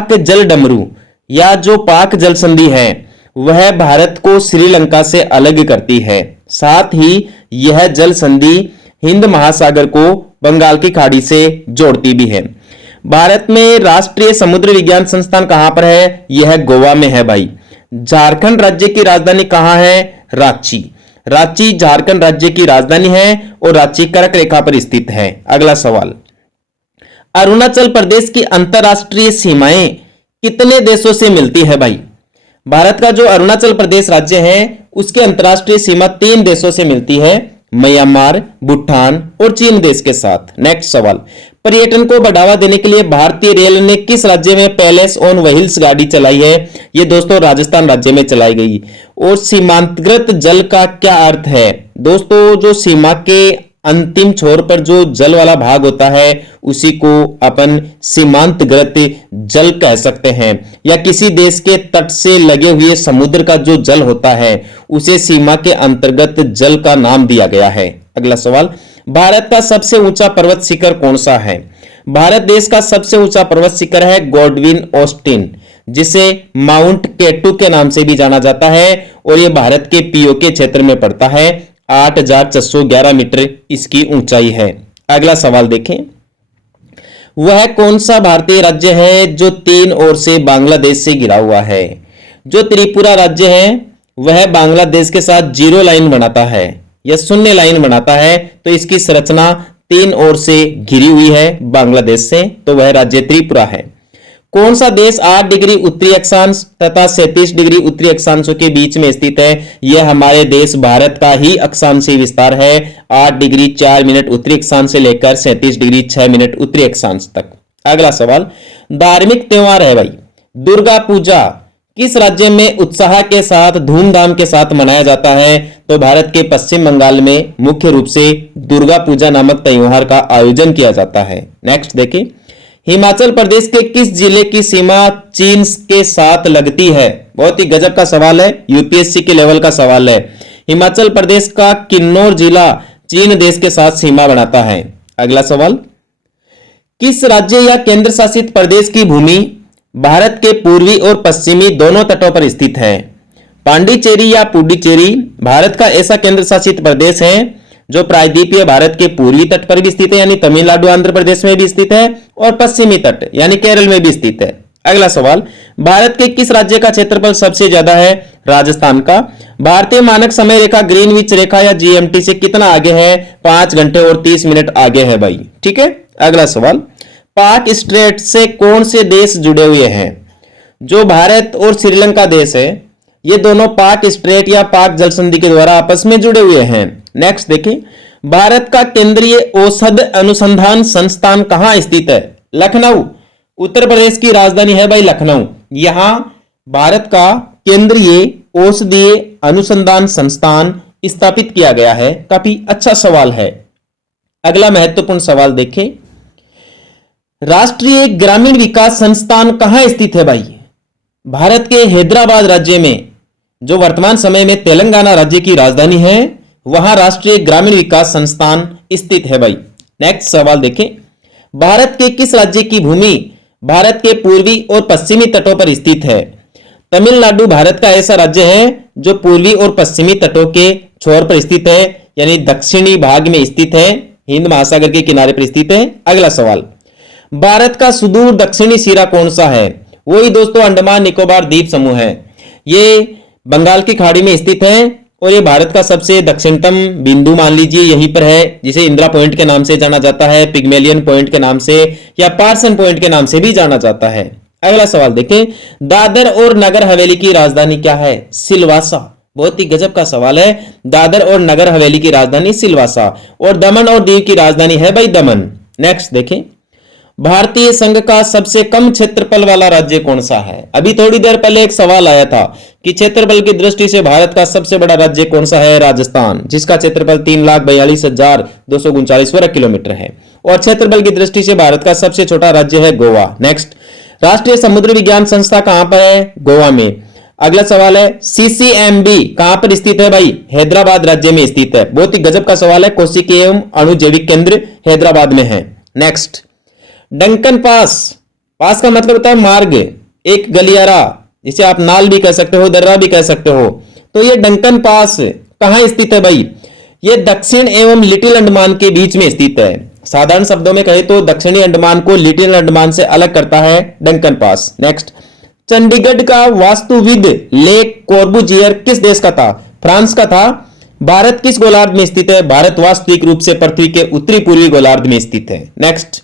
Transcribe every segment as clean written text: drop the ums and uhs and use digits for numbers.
पाक जल डमरू या जो पाक जल संधि है वह भारत को श्रीलंका से अलग करती है। साथ ही यह जल संधि हिंद महासागर को बंगाल की खाड़ी से जोड़ती भी है। भारत में राष्ट्रीय समुद्र विज्ञान संस्थान कहां पर है? यह गोवा में है भाई। झारखंड राज्य की राजधानी कहां है? रांची। रांची झारखंड राज्य की राजधानी है और रांची कर्क रेखा पर स्थित है। अगला सवाल, अरुणाचल प्रदेश की अंतरराष्ट्रीय सीमाएं कितने देशों से मिलती है भाई? भारत का जो अरुणाचल प्रदेश राज्य है उसकी अंतरराष्ट्रीय सीमा 3 देशों से मिलती है, म्यांमार, भूटान और चीन देश के साथ। नेक्स्ट सवाल, पर्यटन को बढ़ावा देने के लिए भारतीय रेल ने किस राज्य में पैलेस ऑन व्हील्स गाड़ी चलाई है? ये दोस्तों राजस्थान राज्य में चलाई गई। और सीमांतकृत जल का क्या अर्थ है? दोस्तों जो सीमा के अंतिम छोर पर जो जल वाला भाग होता है उसी को अपन सीमांतकृत जल कह सकते हैं, या किसी देश के तट से लगे हुए समुद्र का जो जल होता है उसे सीमा के अंतर्गत जल का नाम दिया गया है। अगला सवाल, भारत का सबसे ऊंचा पर्वत शिखर कौन सा है? भारत देश का सबसे ऊंचा पर्वत शिखर है गॉडविन ऑस्टिन, जिसे माउंट केटू के नाम से भी जाना जाता है और यह भारत के पीओके क्षेत्र में पड़ता है। 8,411 मीटर इसकी ऊंचाई है। अगला सवाल देखें, वह कौन सा भारतीय राज्य है जो 3 ओर से बांग्लादेश से घिरा हुआ है? जो त्रिपुरा राज्य है वह बांग्लादेश के साथ जीरो लाइन बनाता है या शून्य लाइन बनाता है, तो इसकी संरचना 3 ओर से घिरी हुई है बांग्लादेश से, तो वह राज्य त्रिपुरा है। कौन सा देश 8 डिग्री उत्तरी अक्षांश तथा 37 डिग्री उत्तरी अक्षांशों के बीच में स्थित है? यह हमारे देश भारत का ही अक्षांशीय विस्तार है। 8 डिग्री 4 मिनट उत्तरी अक्षांश से लेकर 37 डिग्री 6 मिनट उत्तरी अक्षांश तक। अगला सवाल, धार्मिक त्योहार है भाई दुर्गा पूजा किस राज्य में उत्साह के साथ धूमधाम के साथ मनाया जाता है? तो भारत के पश्चिम बंगाल में मुख्य रूप से दुर्गा पूजा नामक त्योहार का आयोजन किया जाता है। नेक्स्ट देखिए, हिमाचल प्रदेश के किस जिले की सीमा चीन के साथ लगती है? बहुत ही गजब का सवाल है, यूपीएससी के लेवल का सवाल है। हिमाचल प्रदेश का किन्नौर जिला चीन देश के साथ सीमा बनाता है। अगला सवाल, किस राज्य या केंद्र शासित प्रदेश की भूमि भारत के पूर्वी और पश्चिमी दोनों तटों पर स्थित है? पांडिचेरी या पुडुचेरी भारत का ऐसा केंद्र शासित प्रदेश है जो प्रायद्वीपीय भारत के पूर्वी तट पर भी स्थित है, यानी तमिलनाडु आंध्र प्रदेश में भी स्थित है, और पश्चिमी तट यानी केरल में भी स्थित है। अगला सवाल, भारत के किस राज्य का क्षेत्रफल सबसे ज्यादा है? राजस्थान का। भारतीय मानक समय रेखा ग्रीनविच रेखा या जीएमटी से कितना आगे है? 5 घंटे और 30 मिनट आगे है भाई। ठीक है। अगला सवाल, पाक स्ट्रेट से कौन से देश जुड़े हुए हैं? जो भारत और श्रीलंका देश है ये दोनों पाक स्ट्रेट या पाक जल संधि के द्वारा आपस में जुड़े हुए हैं। नेक्स्ट देखिए, भारत का केंद्रीय औषध अनुसंधान संस्थान कहां स्थित है? लखनऊ। उत्तर प्रदेश की राजधानी है भाई लखनऊ। यहां भारत का केंद्रीय औषधीय अनुसंधान संस्थान स्थापित किया गया है। काफी अच्छा सवाल है। अगला महत्वपूर्ण सवाल देखें, राष्ट्रीय ग्रामीण विकास संस्थान कहां स्थित है भाई? भारत के हैदराबाद राज्य में, जो वर्तमान समय में तेलंगाना राज्य की राजधानी है, वहां राष्ट्रीय ग्रामीण विकास संस्थान स्थित है भाई। नेक्स्ट सवाल देखें, भारत के किस राज्य की भूमि भारत के पूर्वी और पश्चिमी तटों पर स्थित है? तमिलनाडु भारत का ऐसा राज्य है जो पूर्वी और पश्चिमी तटों के छोर पर स्थित है, यानी दक्षिणी भाग में स्थित है, हिंद महासागर के किनारे पर स्थित है। अगला सवाल, भारत का सुदूर दक्षिणी सिरा कौन सा है? वही दोस्तों अंडमान निकोबार द्वीप समूह है। ये बंगाल की खाड़ी में स्थित है और ये भारत का सबसे दक्षिणतम बिंदु मान लीजिए यहीं पर है, जिसे इंदिरा पॉइंट के नाम से जाना जाता है, पिग्मेलियन पॉइंट के नाम से या पार्सन पॉइंट के नाम से भी जाना जाता है। अगला सवाल देखें, दादर और नगर हवेली की राजधानी क्या है? सिलवासा। बहुत ही गजब का सवाल है। दादर और नगर हवेली की राजधानी सिलवासा, और दमन और दीव की राजधानी है भाई दमन। नेक्स्ट देखें, भारतीय संघ का सबसे कम क्षेत्रफल वाला राज्य कौन सा है? अभी थोड़ी देर पहले एक सवाल आया था कि क्षेत्रफल की दृष्टि से भारत का सबसे बड़ा राज्य कौन सा है? राजस्थान, जिसका क्षेत्रफल 3,42,239 वर्ग किलोमीटर है, और क्षेत्रफल की दृष्टि से भारत का सबसे छोटा राज्य है गोवा। नेक्स्ट, राष्ट्रीय समुद्र विज्ञान संस्था कहां पर है? गोवा में। अगला सवाल है, सीसीएमबी कहां पर स्थित है भाई? हैदराबाद राज्य में स्थित है। बहुत ही गजब का सवाल है। कोशिकीय एवं अणु जैविक केंद्र हैदराबाद में है। नेक्स्ट, डंकन पास पास का मतलब होता है मार्ग, एक गलियारा, जिसे आप नाल भी कह सकते हो, दर्रा भी कह सकते हो। तो ये डंकन पास कहां स्थित है भाई? ये दक्षिण एवं लिटिल अंडमान के बीच में स्थित है। साधारण शब्दों में कहे तो दक्षिणी अंडमान को लिटिल अंडमान से अलग करता है डंकन पास। नेक्स्ट, चंडीगढ़ का वास्तुविद लेक कोर्बुजियर किस देश का था? फ्रांस का था। भारत किस गोलार्ध में स्थित है? भारत वास्तविक रूप से पृथ्वी के उत्तरी पूर्वी गोलार्ध में स्थित है। नेक्स्ट,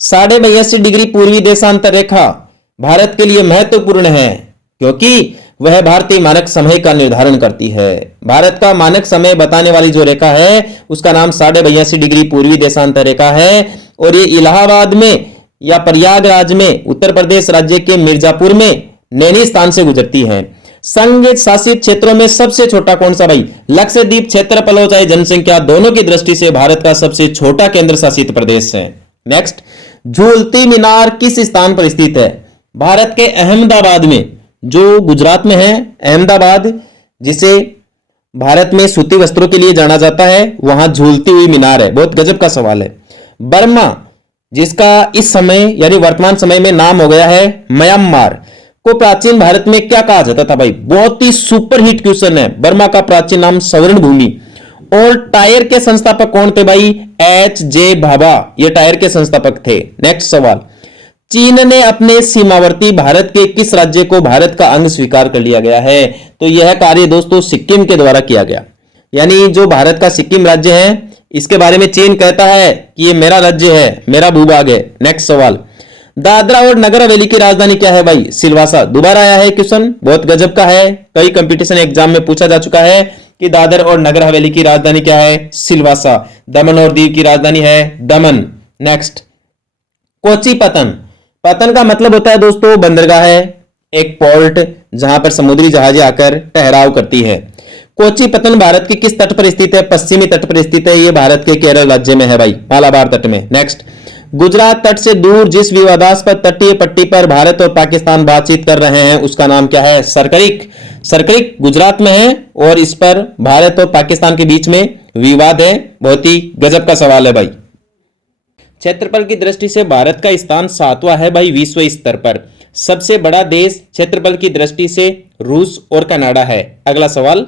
82.5 डिग्री पूर्वी देशांतर रेखा भारत के लिए महत्वपूर्ण है क्योंकि वह भारतीय मानक समय का निर्धारण करती है। भारत का मानक समय बताने वाली जो रेखा है उसका नाम 82.5 डिग्री पूर्वी देशांतर रेखा है और ये इलाहाबाद में या प्रयागराज में उत्तर प्रदेश राज्य के मिर्जापुर में नैनी स्थान से गुजरती है। संघ शासित क्षेत्रों में सबसे छोटा कौन सा भाई? लक्षद्वीप क्षेत्रफल हो चाहे जनसंख्या, दोनों की दृष्टि से भारत का सबसे छोटा केंद्र शासित प्रदेश है। नेक्स्ट, झूलती मीनार किस स्थान पर स्थित है? भारत के अहमदाबाद में, जो गुजरात में है अहमदाबाद, जिसे भारत में सूती वस्त्रों के लिए जाना जाता है, वहां झूलती हुई मीनार है। बहुत गजब का सवाल है। बर्मा, जिसका इस समय यानी वर्तमान समय में नाम हो गया है म्यांमार, को प्राचीन भारत में क्या कहा जाता था भाई? बहुत ही सुपर हिट क्वेश्चन है। बर्मा का प्राचीन नाम स्वर्ण भूमि। और टायर के संस्थापक कौन थे भाई? H.J. भाभा, ये टायर के संस्थापक थे। नेक्स्ट सवाल, चीन ने अपने सीमावर्ती भारत के किस राज्य को भारत का अंग स्वीकार कर लिया गया है? तो यह कार्य दोस्तों सिक्किम के द्वारा किया गया। यानी जो भारत का सिक्किम राज्य है, इसके बारे में चीन कहता है कि ये मेरा राज्य है, मेरा भूभाग है। नेक्स्ट सवाल, दादरा और नगर हवेली की राजधानी क्या है भाई? सिलवासा। दोबारा आया है क्वेश्चन, बहुत गजब का है, कई कंपटीशन एग्जाम में पूछा जा चुका है कि दादर और नगर हवेली की राजधानी क्या है? सिलवासा। दमन और दीव की राजधानी है दमन। नेक्स्ट, कोची पतन। पतन का मतलब होता है दोस्तों बंदरगाह है, एक पोर्ट जहां पर समुद्री जहाजें आकर ठहराव करती है। कोची पतन भारत के किस तट पर स्थित है? पश्चिमी तट पर स्थित है। यह भारत के केरल राज्य में है भाई, मालाबार तट में। नेक्स्ट, गुजरात तट से दूर जिस विवादास्पद तटीय पट्टी पर भारत और पाकिस्तान बातचीत कर रहे हैं उसका नाम क्या है? सरकरिक। सरकरिक गुजरात में है और इस पर भारत और पाकिस्तान के बीच में विवाद है। बहुत ही गजब का सवाल है भाई। क्षेत्रफल की दृष्टि से भारत का स्थान 7वां है भाई विश्व स्तर पर। सबसे बड़ा देश क्षेत्रफल की दृष्टि से रूस और कनाडा है। अगला सवाल,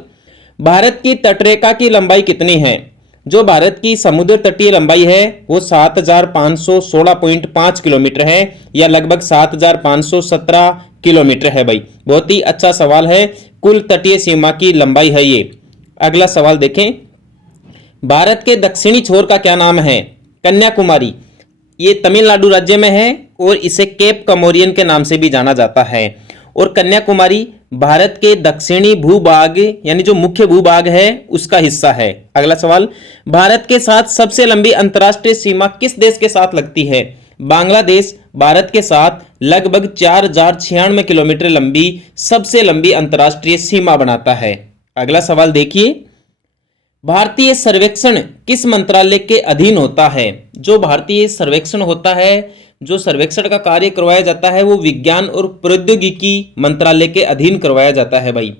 भारत की तटरेखा की लंबाई कितनी है? जो भारत की समुद्र तटीय लंबाई है वो 7516.5 किलोमीटर है या लगभग 7517 किलोमीटर है भाई। बहुत ही अच्छा सवाल है, कुल तटीय सीमा की लंबाई है ये। अगला सवाल देखें, भारत के दक्षिणी छोर का क्या नाम है? कन्याकुमारी। ये तमिलनाडु राज्य में है और इसे केप कमोरियन के नाम से भी जाना जाता है। और कन्याकुमारी भारत के दक्षिणी भूभाग यानी जो मुख्य भूभाग है उसका हिस्सा है। अगला सवाल, भारत के साथ सबसे लंबी अंतर्राष्ट्रीय सीमा किस देश के साथ लगती है? बांग्लादेश भारत के साथ लगभग 4096 किलोमीटर लंबी सबसे लंबी अंतर्राष्ट्रीय सीमा बनाता है। अगला सवाल देखिए, भारतीय सर्वेक्षण किस मंत्रालय के अधीन होता है? जो भारतीय सर्वेक्षण होता है, जो सर्वेक्षण का कार्य करवाया जाता है वो विज्ञान और प्रौद्योगिकी मंत्रालय के अधीन करवाया जाता है भाई।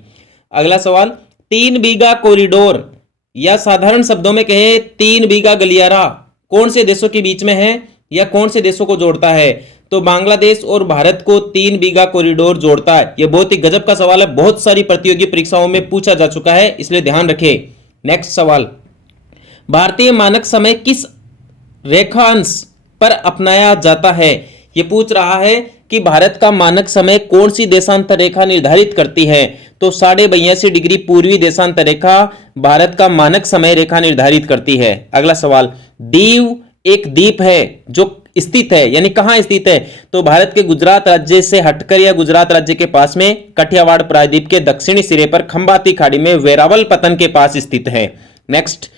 अगला सवाल, 3 बीघा कॉरिडोर या साधारण शब्दों में कहे 3 बीघा गलियारा कौन से देशों के बीच में है या कौन से देशों को जोड़ता है? तो बांग्लादेश और भारत को 3 बीघा कॉरिडोर जोड़ता है। यह बहुत ही गजब का सवाल है, बहुत सारी प्रतियोगी परीक्षाओं में पूछा जा चुका है, इसलिए ध्यान रखें। नेक्स्ट सवाल, भारतीय मानक समय किस रेखांश पर अपनाया जाता है? यह पूछ रहा है कि भारत का मानक समय कौन सी देशांतर रेखा निर्धारित करती है? तो 82.5 डिग्री पूर्वी देशांतर रेखा भारत का मानक समय रेखा निर्धारित करती है। अगला सवाल, दीव एक द्वीप है जो स्थित है यानी कहां स्थित है? तो भारत के गुजरात राज्य से हटकर या गुजरात राज्य के पास में कठियावाड़ प्रायद्वीप के दक्षिणी सिरे पर खंबाती खाड़ी में वेरावल पतन के पास स्थित है। नेक्स्ट,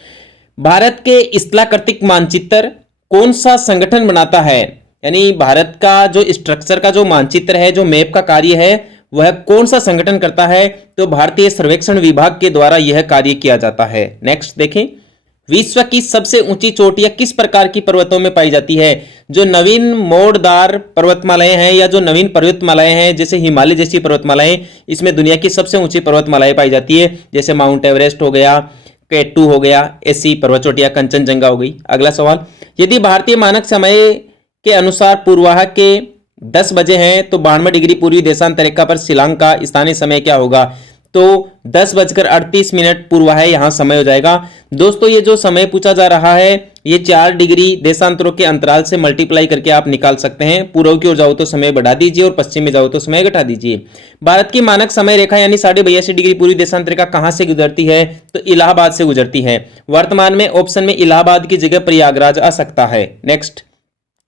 भारत के स्थलाकृतिक मानचित्र कौन सा संगठन बनाता है? यानी भारत का जो स्ट्रक्चर का जो मानचित्र है, जो मैप का कार्य है, वह कौन सा संगठन करता है? तो भारतीय सर्वेक्षण विभाग के द्वारा यह कार्य किया जाता है। नेक्स्ट देखें, विश्व की सबसे ऊंची चोटियां किस प्रकार की पर्वतों में पाई जाती है? जो नवीन मोड़दार पर्वतमालाएं हैं या जो नवीन पर्वतमालाएं हैं जैसे हिमालय जैसी पर्वतमालाएं, इसमें दुनिया की सबसे ऊंची पर्वतमालाएं पाई जाती है, जैसे माउंट एवरेस्ट हो गया, K2 हो गया, ऐसी पर्वत चोटियां कंचनजंगा हो गई। अगला सवाल, यदि भारतीय मानक समय के अनुसार पूर्वाह के 10 बजे हैं तो 92 डिग्री पूर्वी देशांतर रेखा पर शिलांग का स्थानीय समय क्या होगा? तो 10:38 पूर्वाह यहाँ समय हो जाएगा। दोस्तों ये जो समय पूछा जा रहा है ये 4 डिग्री देशांतरों के अंतराल से मल्टीप्लाई करके आप निकाल सकते हैं। पूर्व की ओर जाओ तो समय बढ़ा दीजिए और पश्चिम में जाओ तो समय घटा दीजिए। भारत की मानक समय रेखा यानी 82.5 डिग्री पूर्वी देशांतर रेखा कहां से गुजरती है? तो इलाहाबाद से गुजरती है। वर्तमान में ऑप्शन में इलाहाबाद की जगह प्रयागराज आ सकता है। नेक्स्ट,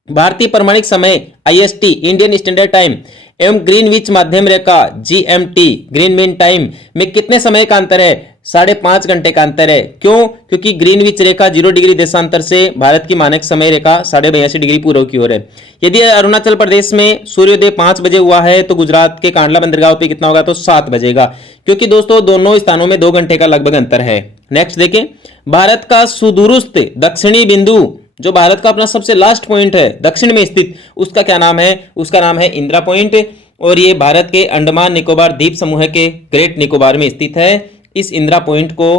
भारतीय प्रमाणिक समय IST इंडियन स्टैंडर्ड टाइम एवं ग्रीनविच माध्यम रेखा GMT ग्रीन मीन टाइम में कितने समय का अंतर है? 5.5 घंटे का अंतर है। क्यों? क्योंकि ग्रीनविच रेखा 0 डिग्री देशांतर से भारत की मानक समय रेखा 82.5 डिग्री पूर्व की ओर है। यदि अरुणाचल प्रदेश में सूर्योदय 5 बजे हुआ है तो गुजरात के कांडला बंदरगाह पे कितना होगा? तो 7 बजेगा। क्योंकि दोस्तों दोनों स्थानों में 2 घंटे का लगभग अंतर है। नेक्स्ट देखें, भारत का सुदूरस्थ दक्षिणी बिंदु जो भारत का अपना सबसे लास्ट पॉइंट है दक्षिण में स्थित, उसका क्या नाम है? उसका नाम है इंदिरा पॉइंट और ये भारत के अंडमान निकोबार द्वीप समूह के ग्रेट निकोबार में स्थित है। इस इंदिरा पॉइंट को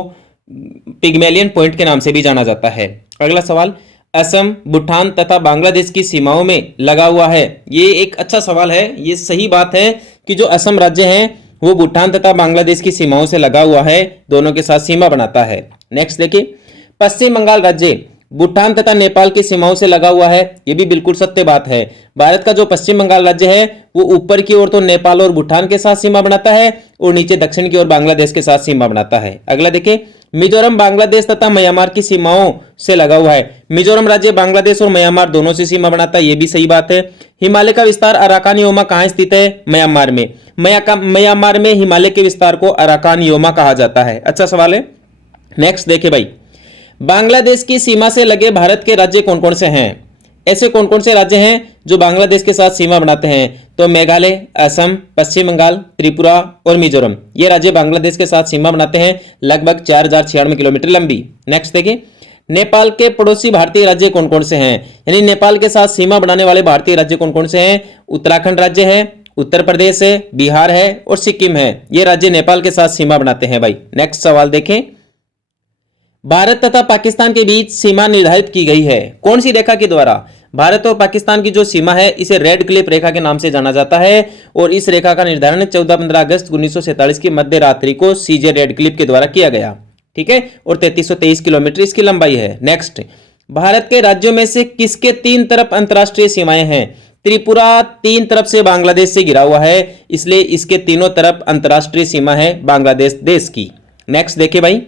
पिग्मेलियन पॉइंट के नाम से भी जाना जाता है। अगला सवाल, असम, भूटान तथा बांग्लादेश की सीमाओं में लगा हुआ है। ये एक अच्छा सवाल है। ये सही बात है कि जो असम राज्य है वो भूटान तथा बांग्लादेश की सीमाओं से लगा हुआ है, दोनों के साथ सीमा बनाता है। नेक्स्ट देखिए, पश्चिम बंगाल राज्य भूटान तथा नेपाल की सीमाओं से लगा हुआ है। यह भी बिल्कुल सत्य बात है। भारत का जो पश्चिम बंगाल राज्य है वो ऊपर की ओर तो नेपाल और भूटान के साथ सीमा बनाता है और नीचे दक्षिण की ओर बांग्लादेश के साथ सीमा बनाता है। अगला देखिए, मिजोरम बांग्लादेश तथा म्यांमार की सीमाओं से लगा हुआ है। मिजोरम राज्य बांग्लादेश और म्यांमार दोनों से सीमा बनाता है, यह भी सही बात है। हिमालय का विस्तार अराकान योमा कहां स्थित है? म्यांमार में। म्यांमार में हिमालय के विस्तार को अराकान योमा कहा जाता है। अच्छा सवाल है। नेक्स्ट देखिए भाई, बांग्लादेश की सीमा से लगे भारत के राज्य कौन कौन से हैं? ऐसे कौन कौन से राज्य हैं जो बांग्लादेश के साथ सीमा बनाते हैं? तो मेघालय, असम, पश्चिम बंगाल, त्रिपुरा और मिजोरम, ये राज्य बांग्लादेश के साथ सीमा बनाते हैं, लगभग 4096 किलोमीटर लंबी। नेक्स्ट देखिए, नेपाल के पड़ोसी भारतीय राज्य कौन कौन से हैं? यानी नेपाल के साथ सीमा बनाने वाले भारतीय राज्य कौन कौन से हैं? उत्तराखंड राज्य है, उत्तर प्रदेश है, बिहार है और सिक्किम है। ये राज्य नेपाल के साथ सीमा बनाते हैं भाई। नेक्स्ट सवाल देखें, भारत तथा पाकिस्तान के बीच सीमा निर्धारित की गई है कौन सी रेखा के द्वारा? भारत और पाकिस्तान की जो सीमा है इसे रेड क्लिफ रेखा के नाम से जाना जाता है और इस रेखा का निर्धारण 14-15 अगस्त 1947 की मध्य रात्रि को CJ रेड क्लिफ के द्वारा किया गया। ठीक है, और 3323 किलोमीटर इसकी लंबाई है। नेक्स्ट, भारत के राज्यों में से किसके 3 तरफ अंतरराष्ट्रीय सीमाएं हैं? त्रिपुरा 3 तरफ से बांग्लादेश से घिरा हुआ है, इसलिए इसके तीनों तरफ अंतरराष्ट्रीय सीमा है बांग्लादेश देश की। नेक्स्ट देखिए भाई,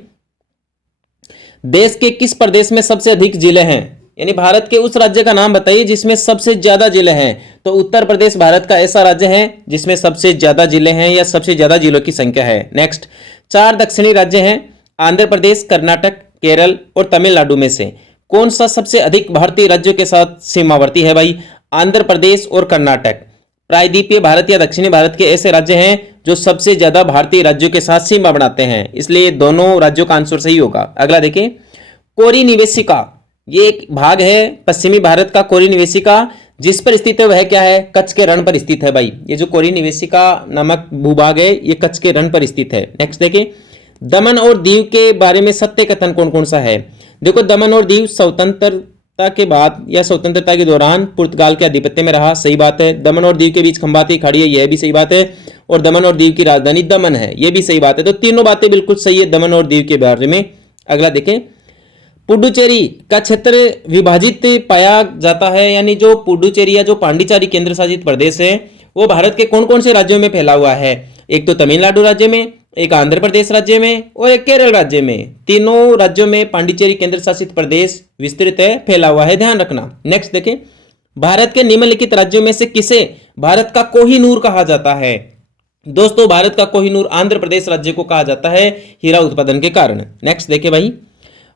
देश के किस प्रदेश में सबसे अधिक जिले हैं? यानी भारत के उस राज्य का नाम बताइए जिसमें सबसे ज्यादा जिले हैं। तो उत्तर प्रदेश भारत का ऐसा राज्य है जिसमें सबसे ज्यादा जिले हैं या सबसे ज्यादा जिलों की संख्या है। नेक्स्ट, 4 दक्षिणी राज्य हैं आंध्र प्रदेश, कर्नाटक, केरल और तमिलनाडु में से कौन सा सबसे अधिक भारतीय राज्यों के साथ सीमावर्ती है भाई? आंध्र प्रदेश और कर्नाटक। प्रायद्वीपीय भारत या दक्षिणी भारत के ऐसे राज्य हैं जो सबसे ज्यादा भारतीय राज्यों के साथ सीमा बनाते हैं, इसलिए दोनों राज्यों का आंसर सही होगा। अगला देखिए, कोरी निवेशिका, ये एक भाग है पश्चिमी भारत का कोरी निवेशिका, जिस पर स्थित है वह क्या है? कच्छ के रण पर स्थित है भाई। ये जो कोरी निवेशिका नामक भूभाग है ये कच्छ के रण पर स्थित है। नेक्स्ट देखिए, दमन और दीव के बारे में सत्य कथन कौन कौन सा है? देखो, दमन और दीव स्वतंत्रता के बाद या स्वतंत्रता के दौरान पुर्तगाल के आधिपत्य में रहा, सही बात है। दमन और दीव के बीच खंबाती खाड़ी है, यह भी सही बात है। और दमन और दीव की राजधानी दमन है, यह भी सही बात है। तो तीनों बातें बिल्कुल सही है दमन और दीव के बारे में। अगला देखें, पुडुचेरी का क्षेत्र विभाजित पाया जाता है, यानी जो पुडुचेरी या जो पांडिचेरी केंद्र शासित प्रदेश है वो भारत के कौन कौन से राज्यों में फैला हुआ है? एक तो तमिलनाडु राज्य में, एक आंध्र प्रदेश राज्य में और एक केरल राज्य में। तीनों राज्यों में पांडिचेरी केंद्र शासित प्रदेश विस्तृत है, फैला हुआ है, ध्यान रखना। नेक्स्ट देखें, भारत के निम्नलिखित राज्यों में से किसे भारत का कोहिनूर कहा जाता है? दोस्तों, भारत का कोहिनूर आंध्र प्रदेश राज्य को कहा जाता है हीरा उत्पादन के कारण। नेक्स्ट देखें भाई,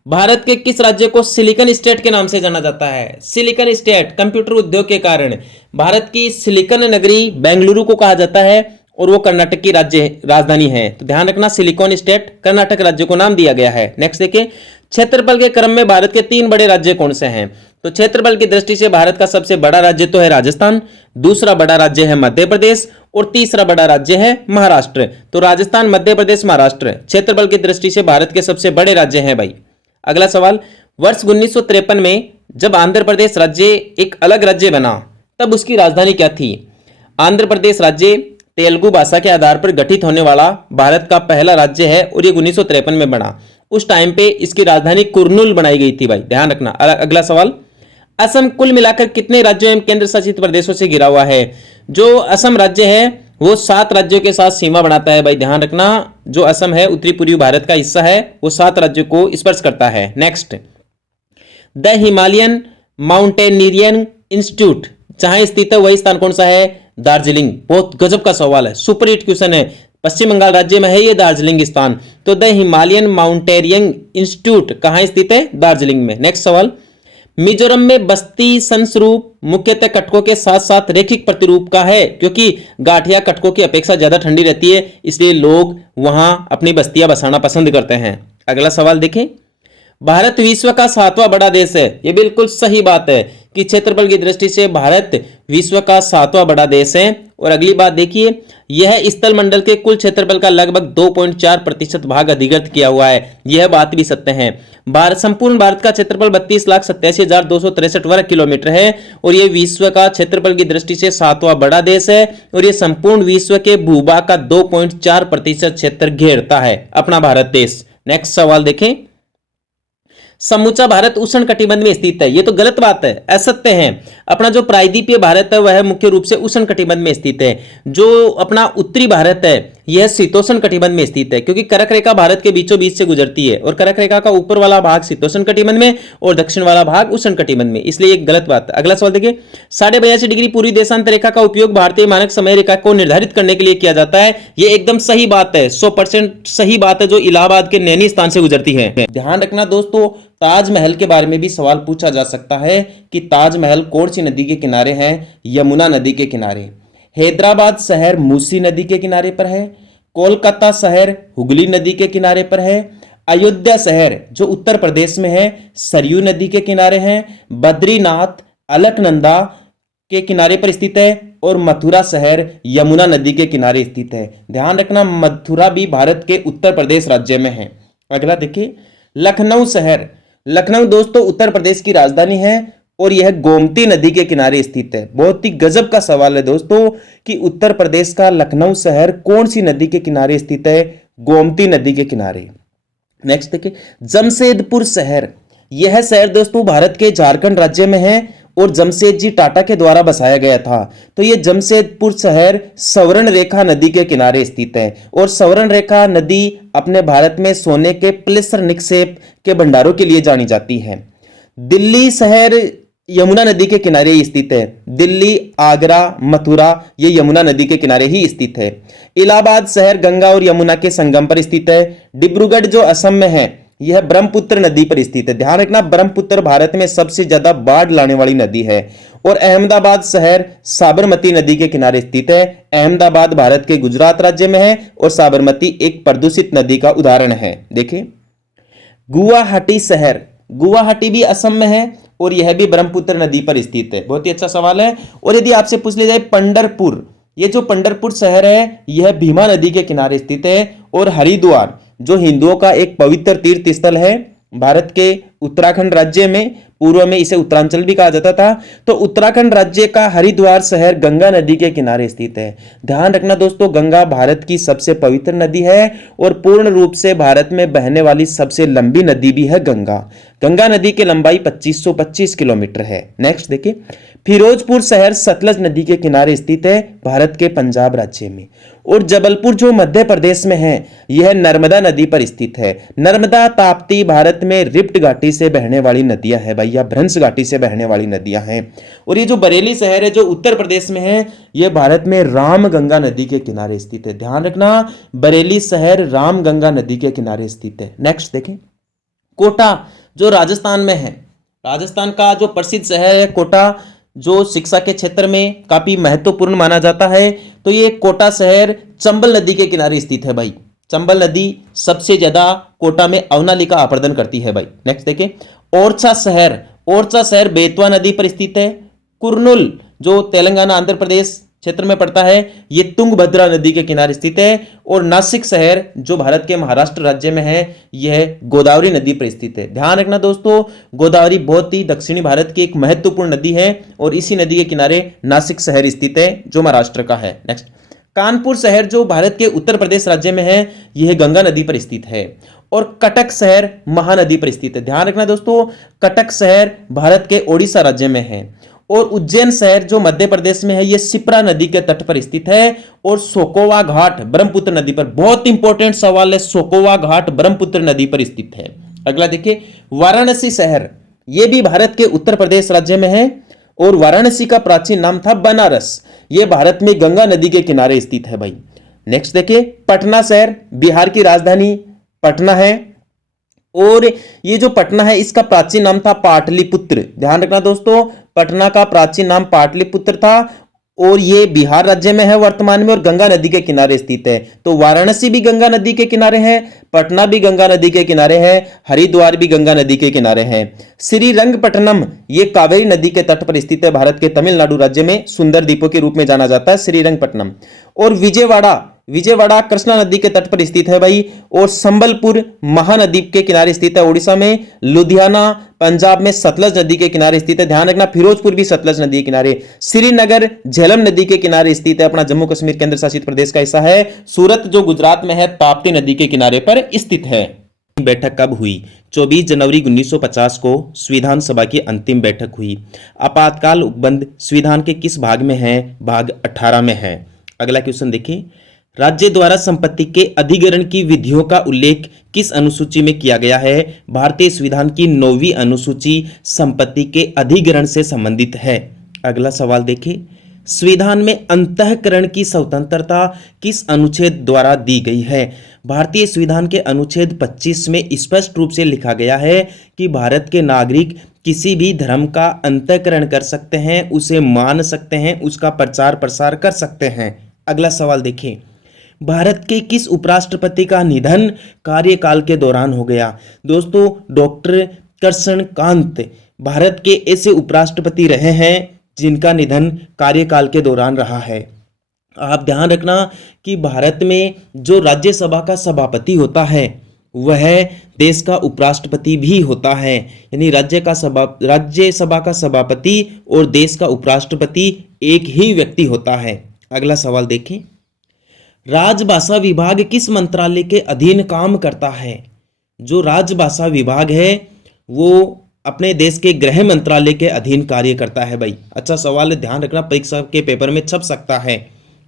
भारत के किस राज्य को सिलिकॉन स्टेट के नाम से जाना जाता है? सिलिकॉन स्टेट कंप्यूटर उद्योग के कारण भारत की सिलिकॉन नगरी बेंगलुरु को कहा जाता है और वो कर्नाटक की राजधानी है। तो ध्यान रखना, सिलिकॉन स्टेट कर्नाटक राज्य को नाम दिया गया है। नेक्स्ट देखिए, क्षेत्रफल के क्रम में भारत के 3 बड़े राज्य कौन से हैं? तो क्षेत्रफल की दृष्टि से भारत का सबसे बड़ा राज्य तो है राजस्थान, दूसरा बड़ा राज्य है मध्य प्रदेश और तीसरा बड़ा राज्य है महाराष्ट्र। तो राजस्थान, मध्य प्रदेश, महाराष्ट्र क्षेत्रफल की दृष्टि से भारत के सबसे बड़े राज्य हैं भाई। अगला सवाल, वर्ष 1953 में जब आंध्र प्रदेश राज्य एक अलग राज्य बना तब उसकी राजधानी क्या थी? आंध्र प्रदेश राज्य तेलुगु भाषा के आधार पर गठित होने वाला भारत का पहला राज्य है और ये 1953 में बना। उस टाइम पे इसकी राजधानी कुर्नूल बनाई गई थी भाई, ध्यान रखना। अगला सवाल, असम कुल मिलाकर कितने राज्यों एवं केंद्र शासित प्रदेशों से घिरा हुआ है? जो असम राज्य है वो 7 राज्यों के साथ सीमा बनाता है भाई, ध्यान रखना। जो असम है उत्तरी पूर्वी भारत का हिस्सा है, वो 7 राज्यों को स्पर्श करता है। Next, the Himalayan mountaineering institute जहां स्थित है वही स्थान कौन सा है? दार्जिलिंग। बहुत गजब का सवाल है, सुपर हिट क्वेश्चन है। पश्चिम बंगाल राज्य में है ये दार्जिलिंग स्थान। तो द हिमालयन माउंटेनियरिंग इंस्टीट्यूट कहां स्थित है? दार्जिलिंग में। नेक्स्ट सवाल, मिजोरम में बस्ती संस्वरूप मुख्यतः कटकों के साथ साथ रेखिक प्रतिरूप का है, क्योंकि गाठिया कटकों की अपेक्षा ज्यादा ठंडी रहती है, इसलिए लोग वहां अपनी बस्तियां बसाना पसंद करते हैं। अगला सवाल देखें, भारत विश्व का 7वां बड़ा देश है। यह बिल्कुल सही बात है कि क्षेत्रफल की दृष्टि से भारत विश्व का 7वां बड़ा देश है। और अगली बात देखिए, यह स्थल मंडल के कुल क्षेत्रफल का लगभग 2.4% भाग अधिकृत किया हुआ है। यह बात भी सत्य है। संपूर्ण भारत का क्षेत्रफल 32,87,263 वर्ग किलोमीटर है और यह विश्व का क्षेत्रफल की दृष्टि से 7वां बड़ा देश है और यह संपूर्ण विश्व के भूभाग का 2.4% क्षेत्र घेरता है अपना भारत देश। नेक्स्ट सवाल देखें, समूचा भारत उष्ण कटिबंध में स्थित है। यह तो गलत बात है, असत्य है। अपना जो प्रायद्वीपीय भारत है वह मुख्य रूप से उष्ण कटिबंध में स्थित है। जो अपना उत्तरी भारत है यह शीतोष्ण कटिबंध में स्थित है, क्योंकि कर्क रेखा भारत के बीचों बीच से गुजरती है और कर्क रेखा का ऊपर वाला भाग शीतोष्ण कटिबंध में और दक्षिण वाला भाग उष्ण कटिबंध में, इसलिए एक गलत बात है। अगला सवाल देखिए, 82.5 डिग्री पूरी देशांतर रेखा का उपयोग भारतीय मानक समय रेखा को निर्धारित करने के लिए किया जाता है। यह एकदम सही बात है, 100% सही बात है, जो इलाहाबाद के नैनी स्थान से गुजरती है। ध्यान रखना दोस्तों, ताजमहल के बारे में भी सवाल पूछा जा सकता है कि ताजमहल कौन सी नदी के किनारे है? यमुना नदी के किनारे। हैदराबाद शहर मूसी नदी के किनारे पर है। कोलकाता शहर हुगली नदी के किनारे पर है। अयोध्या शहर जो उत्तर प्रदेश में है सरयू नदी के किनारे है। बद्रीनाथ अलकनंदा के किनारे पर स्थित है और मथुरा शहर यमुना नदी के किनारे स्थित है। ध्यान रखना, मथुरा भी भारत के उत्तर प्रदेश राज्य में है। अगला देखिए, लखनऊ शहर। लखनऊ दोस्तों उत्तर प्रदेश की राजधानी है और यह गोमती नदी के किनारे स्थित है। बहुत ही गजब का सवाल है दोस्तों कि उत्तर प्रदेश का लखनऊ शहर कौन सी नदी के किनारे स्थित है? गोमती नदी के किनारे। नेक्स्ट देखिए, जमशेदपुर शहर। यह शहर दोस्तों भारत के झारखंड राज्य में है और जमशेदजी टाटा के द्वारा बसाया गया था। तो यह जमशेदपुर शहर स्वर्ण रेखा नदी के किनारे स्थित है और स्वर्ण रेखा नदी अपने भारत में सोने के प्लेसर निक्षेप के भंडारों के लिए जानी जाती है। दिल्ली शहर यमुना नदी के किनारे ही स्थित है। दिल्ली, आगरा, मथुरा ये यमुना नदी के किनारे ही स्थित है। इलाहाबाद शहर गंगा और यमुना के संगम पर स्थित है। डिब्रूगढ़ जो असम में है यह ब्रह्मपुत्र नदी पर स्थित है। ध्यान रखना, ब्रह्मपुत्र भारत में सबसे ज्यादा बाढ़ लाने वाली नदी है। और अहमदाबाद शहर साबरमती नदी के किनारे स्थित है। अहमदाबाद भारत के गुजरात राज्य में है और साबरमती एक प्रदूषित नदी का उदाहरण है। देखिए, गुवाहाटी शहर। गुवाहाटी भी असम में है और यह भी ब्रह्मपुत्र नदी पर स्थित है। बहुत ही अच्छा सवाल है। और यदि आपसे पूछ लिया जाए पंढरपुर, ये जो पंढरपुर शहर है यह भीमा नदी के किनारे स्थित है। और हरिद्वार जो हिंदुओं का एक पवित्र तीर्थ स्थल है भारत के उत्तराखंड राज्य में, पूर्व में इसे उत्तरांचल भी कहा जाता था, तो उत्तराखंड राज्य का हरिद्वार शहर गंगा नदी के किनारे स्थित है। ध्यान रखना दोस्तों, गंगा भारत की सबसे पवित्र नदी है और पूर्ण रूप से भारत में बहने वाली सबसे लंबी नदी भी है गंगा। गंगा नदी की लंबाई 2525 किलोमीटर है। नेक्स्ट देखिए, फिरोजपुर शहर सतलज नदी के किनारे स्थित है भारत के पंजाब राज्य में। और जबलपुर जो मध्य प्रदेश में है यह नर्मदा नदी पर स्थित है। नर्मदा, ताप्ती भारत में रिफ्ट घाटी से बहने वाली नदियां हैं भैया, भ्रंश घाटी से बहने वाली नदियां हैं। और ये जो बरेली शहर है जो उत्तर प्रदेश में है यह भारत में रामगंगा नदी के किनारे स्थित है। ध्यान रखना, बरेली शहर रामगंगा नदी के किनारे स्थित है। नेक्स्ट देखें, कोटा जो राजस्थान में है। राजस्थान का जो प्रसिद्ध शहर है कोटा, जो शिक्षा के क्षेत्र में काफी महत्वपूर्ण माना जाता है, तो ये कोटा शहर चंबल नदी के किनारे स्थित है भाई। चंबल नदी सबसे ज्यादा कोटा में अवनाली का अपर्दन करती है भाई। नेक्स्ट देखें, ओरछा शहर। ओरछा शहर बेतवा नदी पर स्थित है। कुर्नूल जो तेलंगाना आंध्र प्रदेश क्षेत्र में पड़ता है। ये तुंगभद्रा नदी के किनारे स्थित है। और नासिक शहर जो भारत के महाराष्ट्र राज्य में है, यह गोदावरी नदी पर स्थित है। ध्यान रखना दोस्तों, गोदावरी बहुत ही दक्षिणी भारत की एक महत्वपूर्ण नदी है और इसी नदी के किनारे नासिक शहर स्थित है जो महाराष्ट्र का है। नेक्स्ट, कानपुर शहर जो भारत के उत्तर प्रदेश राज्य में है, यह गंगा नदी पर स्थित है। और कटक शहर महानदी पर स्थित है। ध्यान रखना दोस्तों, कटक शहर भारत के ओडिशा राज्य में है। और उज्जैन शहर जो मध्य प्रदेश में है, यह शिप्रा नदी के तट पर स्थित है। और सोकोवा घाट ब्रह्मपुत्र नदी पर, बहुत इंपॉर्टेंट सवाल है, सोकोवा घाट ब्रह्मपुत्र नदी पर स्थित है। अगला देखिए, वाराणसी शहर, यह भी भारत के उत्तर प्रदेश राज्य में है और वाराणसी का प्राचीन नाम था बनारस। यह भारत में गंगा नदी के किनारे स्थित है भाई। नेक्स्ट देखिए, पटना शहर, बिहार की राजधानी पटना है और ये जो पटना है इसका प्राचीन नाम था पाटलिपुत्र। ध्यान रखना दोस्तों, पटना का प्राचीन नाम पाटलिपुत्र था और ये बिहार राज्य में है वर्तमान में और गंगा नदी के किनारे स्थित है। तो वाराणसी भी गंगा नदी के किनारे है, पटना भी गंगा नदी के किनारे है, हरिद्वार भी गंगा नदी के किनारे है। श्रीरंगपट्टनम ये कावेरी नदी के तट पर स्थित है, भारत के तमिलनाडु राज्य में सुंदर द्वीपों के रूप में जाना जाता है श्रीरंगपट्टनम। और विजयवाड़ा कृष्णा नदी के तट पर स्थित है भाई। और संबलपुर महानदी के किनारे स्थित है उड़ीसा में। लुधियाना पंजाब में सतलज नदी के किनारे स्थित है। ध्यान रखना, फिरोजपुर भी सतलज नदी के किनारे। श्रीनगर झेलम नदी के किनारे स्थित है, अपना जम्मू कश्मीर केंद्र शासित प्रदेश का हिस्सा है। सूरत जो गुजरात में है, ताप्ती नदी के किनारे पर स्थित है। बैठक कब हुई? 24 जनवरी 1950 को संविधान सभा की अंतिम बैठक हुई। आपातकाल उपबंध संविधान के किस भाग में है? भाग 18 में है। अगला क्वेश्चन देखिए, राज्य द्वारा संपत्ति के अधिग्रहण की विधियों का उल्लेख किस अनुसूची में किया गया है? भारतीय संविधान की 9वीं अनुसूची संपत्ति के अधिग्रहण से संबंधित है। अगला सवाल देखिए, संविधान में अंतःकरण की स्वतंत्रता किस अनुच्छेद द्वारा दी गई है? भारतीय संविधान के अनुच्छेद 25 में स्पष्ट रूप से लिखा गया है कि भारत के नागरिक किसी भी धर्म का अंतःकरण कर सकते हैं, उसे मान सकते हैं, उसका प्रचार प्रसार कर सकते हैं। अगला सवाल देखिए, भारत के किस उपराष्ट्रपति का निधन कार्यकाल के दौरान हो गया? दोस्तों, डॉक्टर कृष्णकांत भारत के ऐसे उपराष्ट्रपति रहे हैं जिनका निधन कार्यकाल के दौरान रहा है। आप ध्यान रखना कि भारत में जो राज्यसभा का सभापति होता है वह देश का उपराष्ट्रपति भी होता है, यानी राज्यसभा का सभापति और देश का उपराष्ट्रपति एक ही व्यक्ति होता है। अगला सवाल देखें, राजभाषा विभाग किस मंत्रालय के अधीन काम करता है? जो राजभाषा विभाग है वो अपने देश के गृह मंत्रालय के अधीन कार्य करता है भाई। अच्छा सवाल है, ध्यान रखना, परीक्षा के पेपर में छप सकता है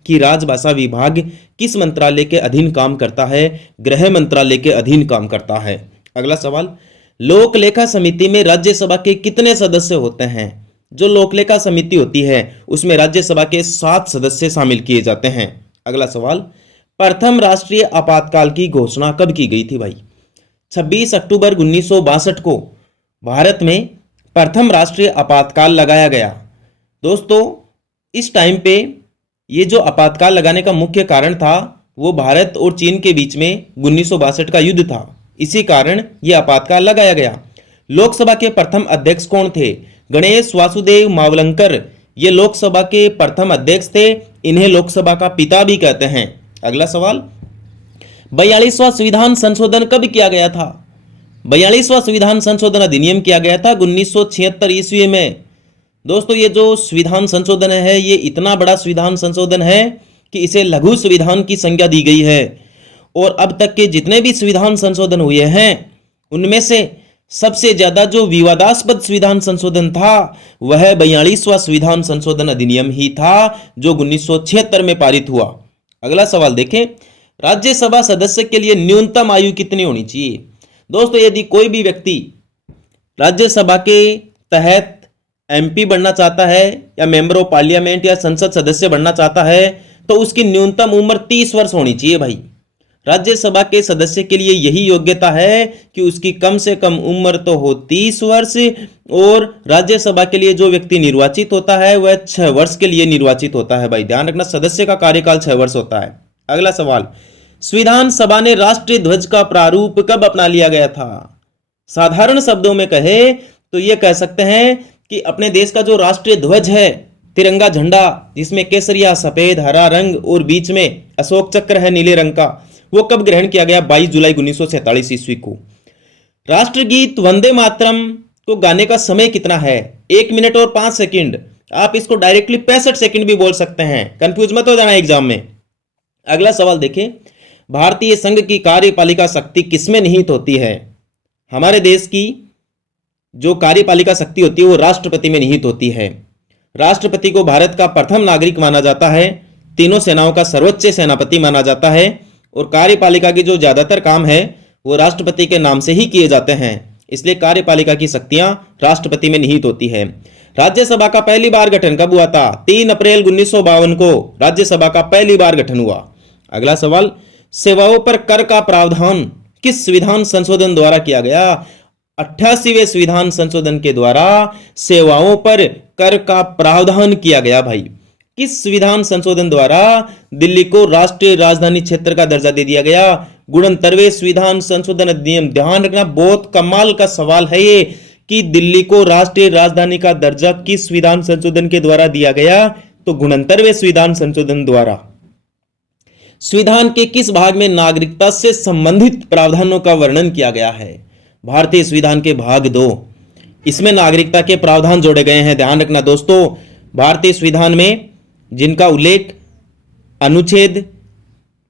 कि राजभाषा विभाग किस मंत्रालय के अधीन काम करता है? गृह मंत्रालय के अधीन काम करता है। अगला सवाल, लोक लेखा समिति में राज्यसभा के कितने सदस्य होते हैं? जो लोक लेखा समिति होती है उसमें राज्यसभा के 7 सदस्य शामिल किए जाते हैं। अगला सवाल, प्रथम राष्ट्रीय आपातकाल की घोषणा कब की गई थी भाई? 26 अक्टूबर 1962 को भारत में प्रथम राष्ट्रीय आपातकाल लगाया गया। दोस्तों, इस टाइम पे ये जो आपातकाल लगाने का मुख्य कारण था वो भारत और चीन के बीच में 1962 का युद्ध था, इसी कारण ये आपातकाल लगाया गया। लोकसभा के प्रथम अध्यक्ष कौन थे? गणेश वासुदेव मावलंकर ये लोकसभा के प्रथम अध्यक्ष थे, इन्हें लोकसभा का पिता भी कहते हैं। अगला सवाल, 42वां संविधान संशोधन कब किया गया था? 42वां संविधान संशोधन अधिनियम किया गया था 1976 ईस्वी में। दोस्तों, ये जो संविधान संशोधन है ये इतना बड़ा संविधान संशोधन है कि इसे लघु संविधान की संज्ञा दी गई है। और अब तक के जितने भी संविधान संशोधन हुए हैं उनमें से सबसे ज्यादा जो विवादास्पद संविधान संशोधन था वह 42वां संविधान संशोधन अधिनियम ही था जो 1976 में पारित हुआ। अगला सवाल देखें, राज्यसभा सदस्य के लिए न्यूनतम आयु कितनी होनी चाहिए? दोस्तों, यदि कोई भी व्यक्ति राज्यसभा के तहत एमपी बनना चाहता है या मेंबर ऑफ पार्लियामेंट या संसद सदस्य बनना चाहता है तो उसकी न्यूनतम उम्र 30 वर्ष होनी चाहिए भाई। राज्यसभा के सदस्य के लिए यही योग्यता है कि उसकी कम से कम उम्र तो हो 30 वर्ष। और राज्यसभा के लिए जो व्यक्ति निर्वाचित होता है वह 6 वर्ष के लिए निर्वाचित होता है भाई। ध्यान रखना, सदस्य का कार्यकाल 6 वर्ष होता है। अगला सवाल, संविधान सभा ने राष्ट्रीय ध्वज का प्रारूप कब अपना लिया गया था? साधारण शब्दों में कहे तो यह कह सकते हैं कि अपने देश का जो राष्ट्रीय ध्वज है तिरंगा झंडा जिसमें केसरिया, सफेद, हरा रंग और बीच में अशोक चक्र है नीले रंग का, वो कब ग्रहण किया गया? 22 जुलाई 1947 ईस्वी को। राष्ट्रगीत वंदे मातरम को गाने का समय कितना है? 1 मिनट और 5 सेकंड। आप इसको डायरेक्टली 65 सेकंड भी बोल सकते हैं, कंफ्यूज मत हो जाना एग्जाम में। अगला सवाल देखें, भारतीय संघ की कार्यपालिका शक्ति किसमें निहित होती है? हमारे देश की जो कार्यपालिका शक्ति होती है वो राष्ट्रपति में निहित होती है। राष्ट्रपति को भारत का प्रथम नागरिक माना जाता है, तीनों सेनाओं का सर्वोच्च सेनापति माना जाता है, और कार्यपालिका के जो ज्यादातर काम है वो राष्ट्रपति के नाम से ही किए जाते हैं, इसलिए कार्यपालिका की शक्तियां राष्ट्रपति में निहित होती है। राज्यसभा का पहली बार गठन कब हुआ था? 3 अप्रैल 1952 को राज्यसभा का पहली बार गठन हुआ। अगला सवाल, सेवाओं पर कर का प्रावधान किस संविधान संशोधन द्वारा किया गया? 88वें संविधान संशोधन के द्वारा सेवाओं पर कर का प्रावधान किया गया। भाई किस संविधान संशोधन द्वारा दिल्ली को राष्ट्रीय राजधानी क्षेत्र का दर्जा दे दिया गया? 69वें संविधान संशोधन अधिनियम। ध्यान रखना, बहुत कमाल का सवाल है ये कि दिल्ली को राष्ट्रीय राजधानी का दर्जा किस संविधान संशोधन के द्वारा दिया गया? तो 69वें संविधान संशोधन द्वारा। संविधान के किस भाग में नागरिकता से संबंधित प्रावधानों का वर्णन किया गया है? भारतीय संविधान के भाग 2, इसमें नागरिकता के प्रावधान जोड़े गए हैं। ध्यान रखना दोस्तों, भारतीय संविधान में जिनका उल्लेख अनुच्छेद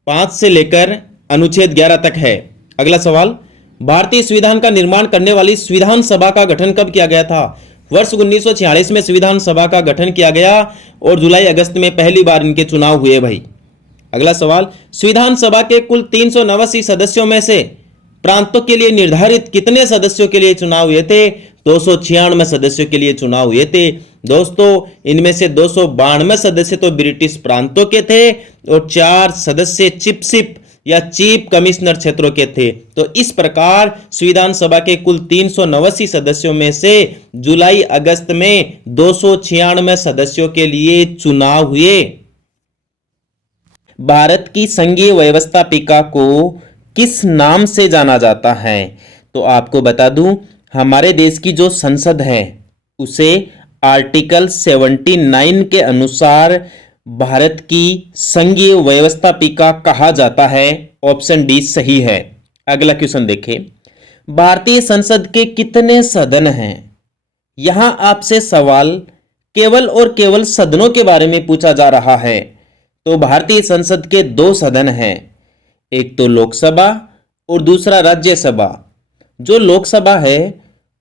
5 से लेकर अनुच्छेद 11 तक है। अगला सवाल, भारतीय संविधान का निर्माण करने वाली संविधान सभा का गठन कब किया गया था? वर्ष 1946 में संविधान सभा का गठन किया गया और जुलाई अगस्त में पहली बार इनके चुनाव हुए। भाई अगला सवाल, संविधान सभा के कुल 389 सदस्यों में से प्रांतों के लिए निर्धारित कितने सदस्यों के लिए चुनाव हुए थे? 296 सदस्यों के लिए चुनाव हुए थे। दोस्तों इनमें से 292 सदस्य तो ब्रिटिश प्रांतों के थे और 4 सदस्य चिपसिप या चीफ कमिश्नर क्षेत्रों के थे। तो इस प्रकार संविधान सभा के कुल 389 सदस्यों में से जुलाई अगस्त में 296 सदस्यों के लिए चुनाव हुए। भारत की संघीय व्यवस्थापिका को किस नाम से जाना जाता है? तो आपको बता दूं, हमारे देश की जो संसद है उसे आर्टिकल 79 के अनुसार भारत की संघीय व्यवस्थापिका कहा जाता है। ऑप्शन डी सही है। अगला क्वेश्चन देखें, भारतीय संसद के कितने सदन हैं? यहां आपसे सवाल केवल और केवल सदनों के बारे में पूछा जा रहा है। तो भारतीय संसद के 2 सदन हैं, एक तो लोकसभा और दूसरा राज्यसभा। जो लोकसभा है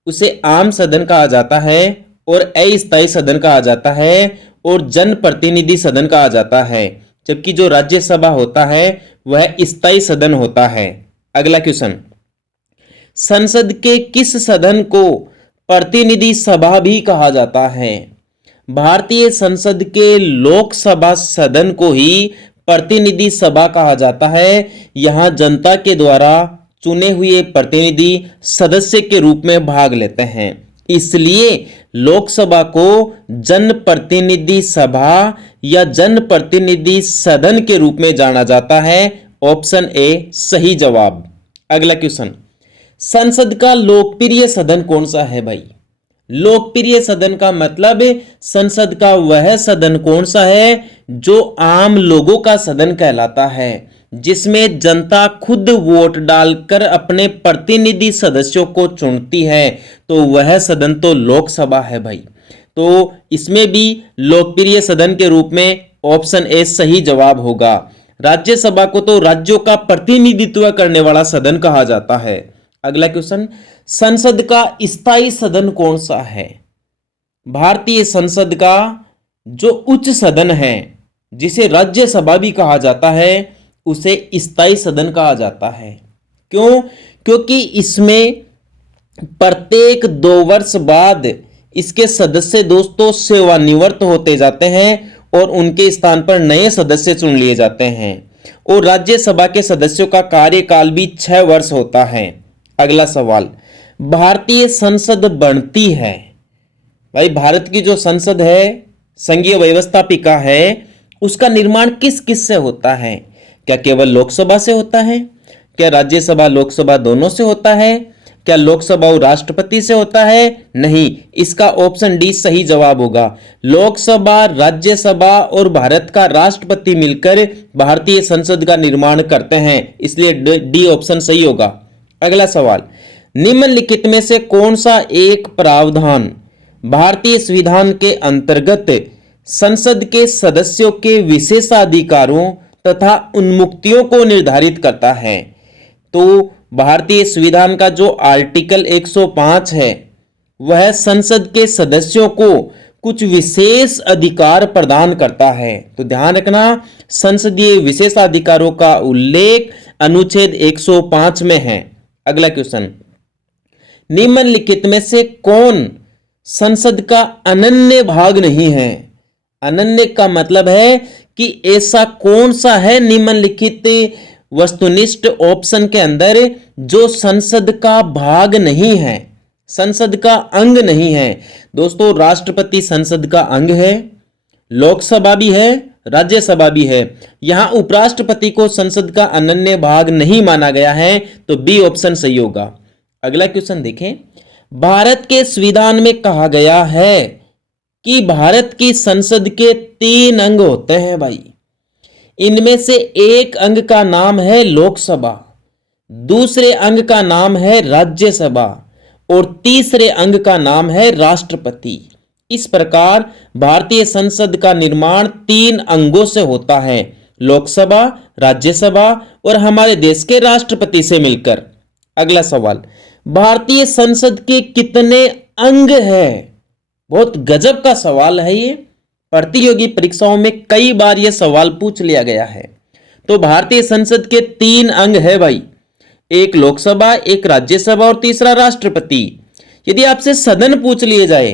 उसे आम सदन कहा जाता है और अस्थायी सदन कहा जाता है और जन प्रतिनिधि सदन कहा जाता है, जबकि जो राज्यसभा होता है वह स्थायी सदन होता है। अगला क्वेश्चन, संसद के किस सदन को प्रतिनिधि सभा भी कहा जाता है? भारतीय संसद के लोकसभा सदन को ही प्रतिनिधि सभा कहा जाता है। यहां जनता के द्वारा चुने हुए प्रतिनिधि सदस्य के रूप में भाग लेते हैं, इसलिए लोकसभा को जन प्रतिनिधि सभा या जन प्रतिनिधि सदन के रूप में जाना जाता है। ऑप्शन ए सही जवाब। अगला क्वेश्चन, संसद का लोकप्रिय सदन कौन सा है? भाई लोकप्रिय सदन का मतलब संसद का वह सदन कौन सा है जो आम लोगों का सदन कहलाता है, जिसमें जनता खुद वोट डालकर अपने प्रतिनिधि सदस्यों को चुनती है। तो वह सदन तो लोकसभा है भाई। तो इसमें भी लोकप्रिय सदन के रूप में ऑप्शन ए सही जवाब होगा। राज्यसभा को तो राज्यों का प्रतिनिधित्व करने वाला सदन कहा जाता है। अगला क्वेश्चन, संसद का स्थायी सदन कौन सा है? भारतीय संसद का जो उच्च सदन है, जिसे राज्यसभा भी कहा जाता है, उसे स्थायी सदन कहा जाता है। क्यों? क्योंकि इसमें प्रत्येक 2 वर्ष बाद इसके सदस्य दोस्तों सेवानिवृत्त होते जाते हैं और उनके स्थान पर नए सदस्य चुन लिए जाते हैं। और राज्यसभा के सदस्यों का कार्यकाल भी 6 वर्ष होता है। अगला सवाल, भारतीय संसद बनती है, भाई भारत की जो संसद है, संघीय व्यवस्थापिका है, उसका निर्माण किस किस से होता है? क्या केवल लोकसभा से होता है? क्या राज्यसभा लोकसभा दोनों से होता है? क्या लोकसभा और राष्ट्रपति से होता है? नहीं, इसका ऑप्शन डी सही जवाब होगा। लोकसभा, राज्यसभा और भारत का राष्ट्रपति मिलकर भारतीय संसद का निर्माण करते हैं, इसलिए डी ऑप्शन सही होगा। अगला सवाल, निम्नलिखित में से कौन सा एक प्रावधान भारतीय संविधान के अंतर्गत संसद के सदस्यों के विशेषाधिकारों तथा उन्मुक्तियों को निर्धारित करता है? तो भारतीय संविधान का जो आर्टिकल 105 है वह संसद के सदस्यों को कुछ विशेष अधिकार प्रदान करता है। तो ध्यान रखना, संसदीय विशेषाधिकारों का उल्लेख अनुच्छेद 105 में है। अगला क्वेश्चन, निम्नलिखित में से कौन संसद का अनन्य भाग नहीं है? अनन्य का मतलब है कि ऐसा कौन सा है निम्नलिखित वस्तुनिष्ठ ऑप्शन के अंदर जो संसद का भाग नहीं है, संसद का अंग नहीं है। दोस्तों, राष्ट्रपति संसद का अंग है, लोकसभा भी है, राज्यसभा भी है। यहां उपराष्ट्रपति को संसद का अनन्य भाग नहीं माना गया है, तो बी ऑप्शन सही होगा। अगला क्वेश्चन देखें, भारत के संविधान में कहा गया है कि भारत की संसद के 3 अंग होते हैं भाई। इनमें से एक अंग का नाम है लोकसभा, दूसरे अंग का नाम है राज्यसभा और तीसरे अंग का नाम है राष्ट्रपति। इस प्रकार भारतीय संसद का निर्माण 3 अंगों से होता है, लोकसभा, राज्यसभा और हमारे देश के राष्ट्रपति से मिलकर। अगला सवाल, भारतीय संसद के कितने अंग हैं? बहुत गजब का सवाल है ये, प्रतियोगी परीक्षाओं में कई बार यह सवाल पूछ लिया गया है। तो भारतीय संसद के 3 अंग है भाई, एक लोकसभा, एक राज्यसभा और तीसरा राष्ट्रपति। यदि आपसे सदन पूछ लिए जाए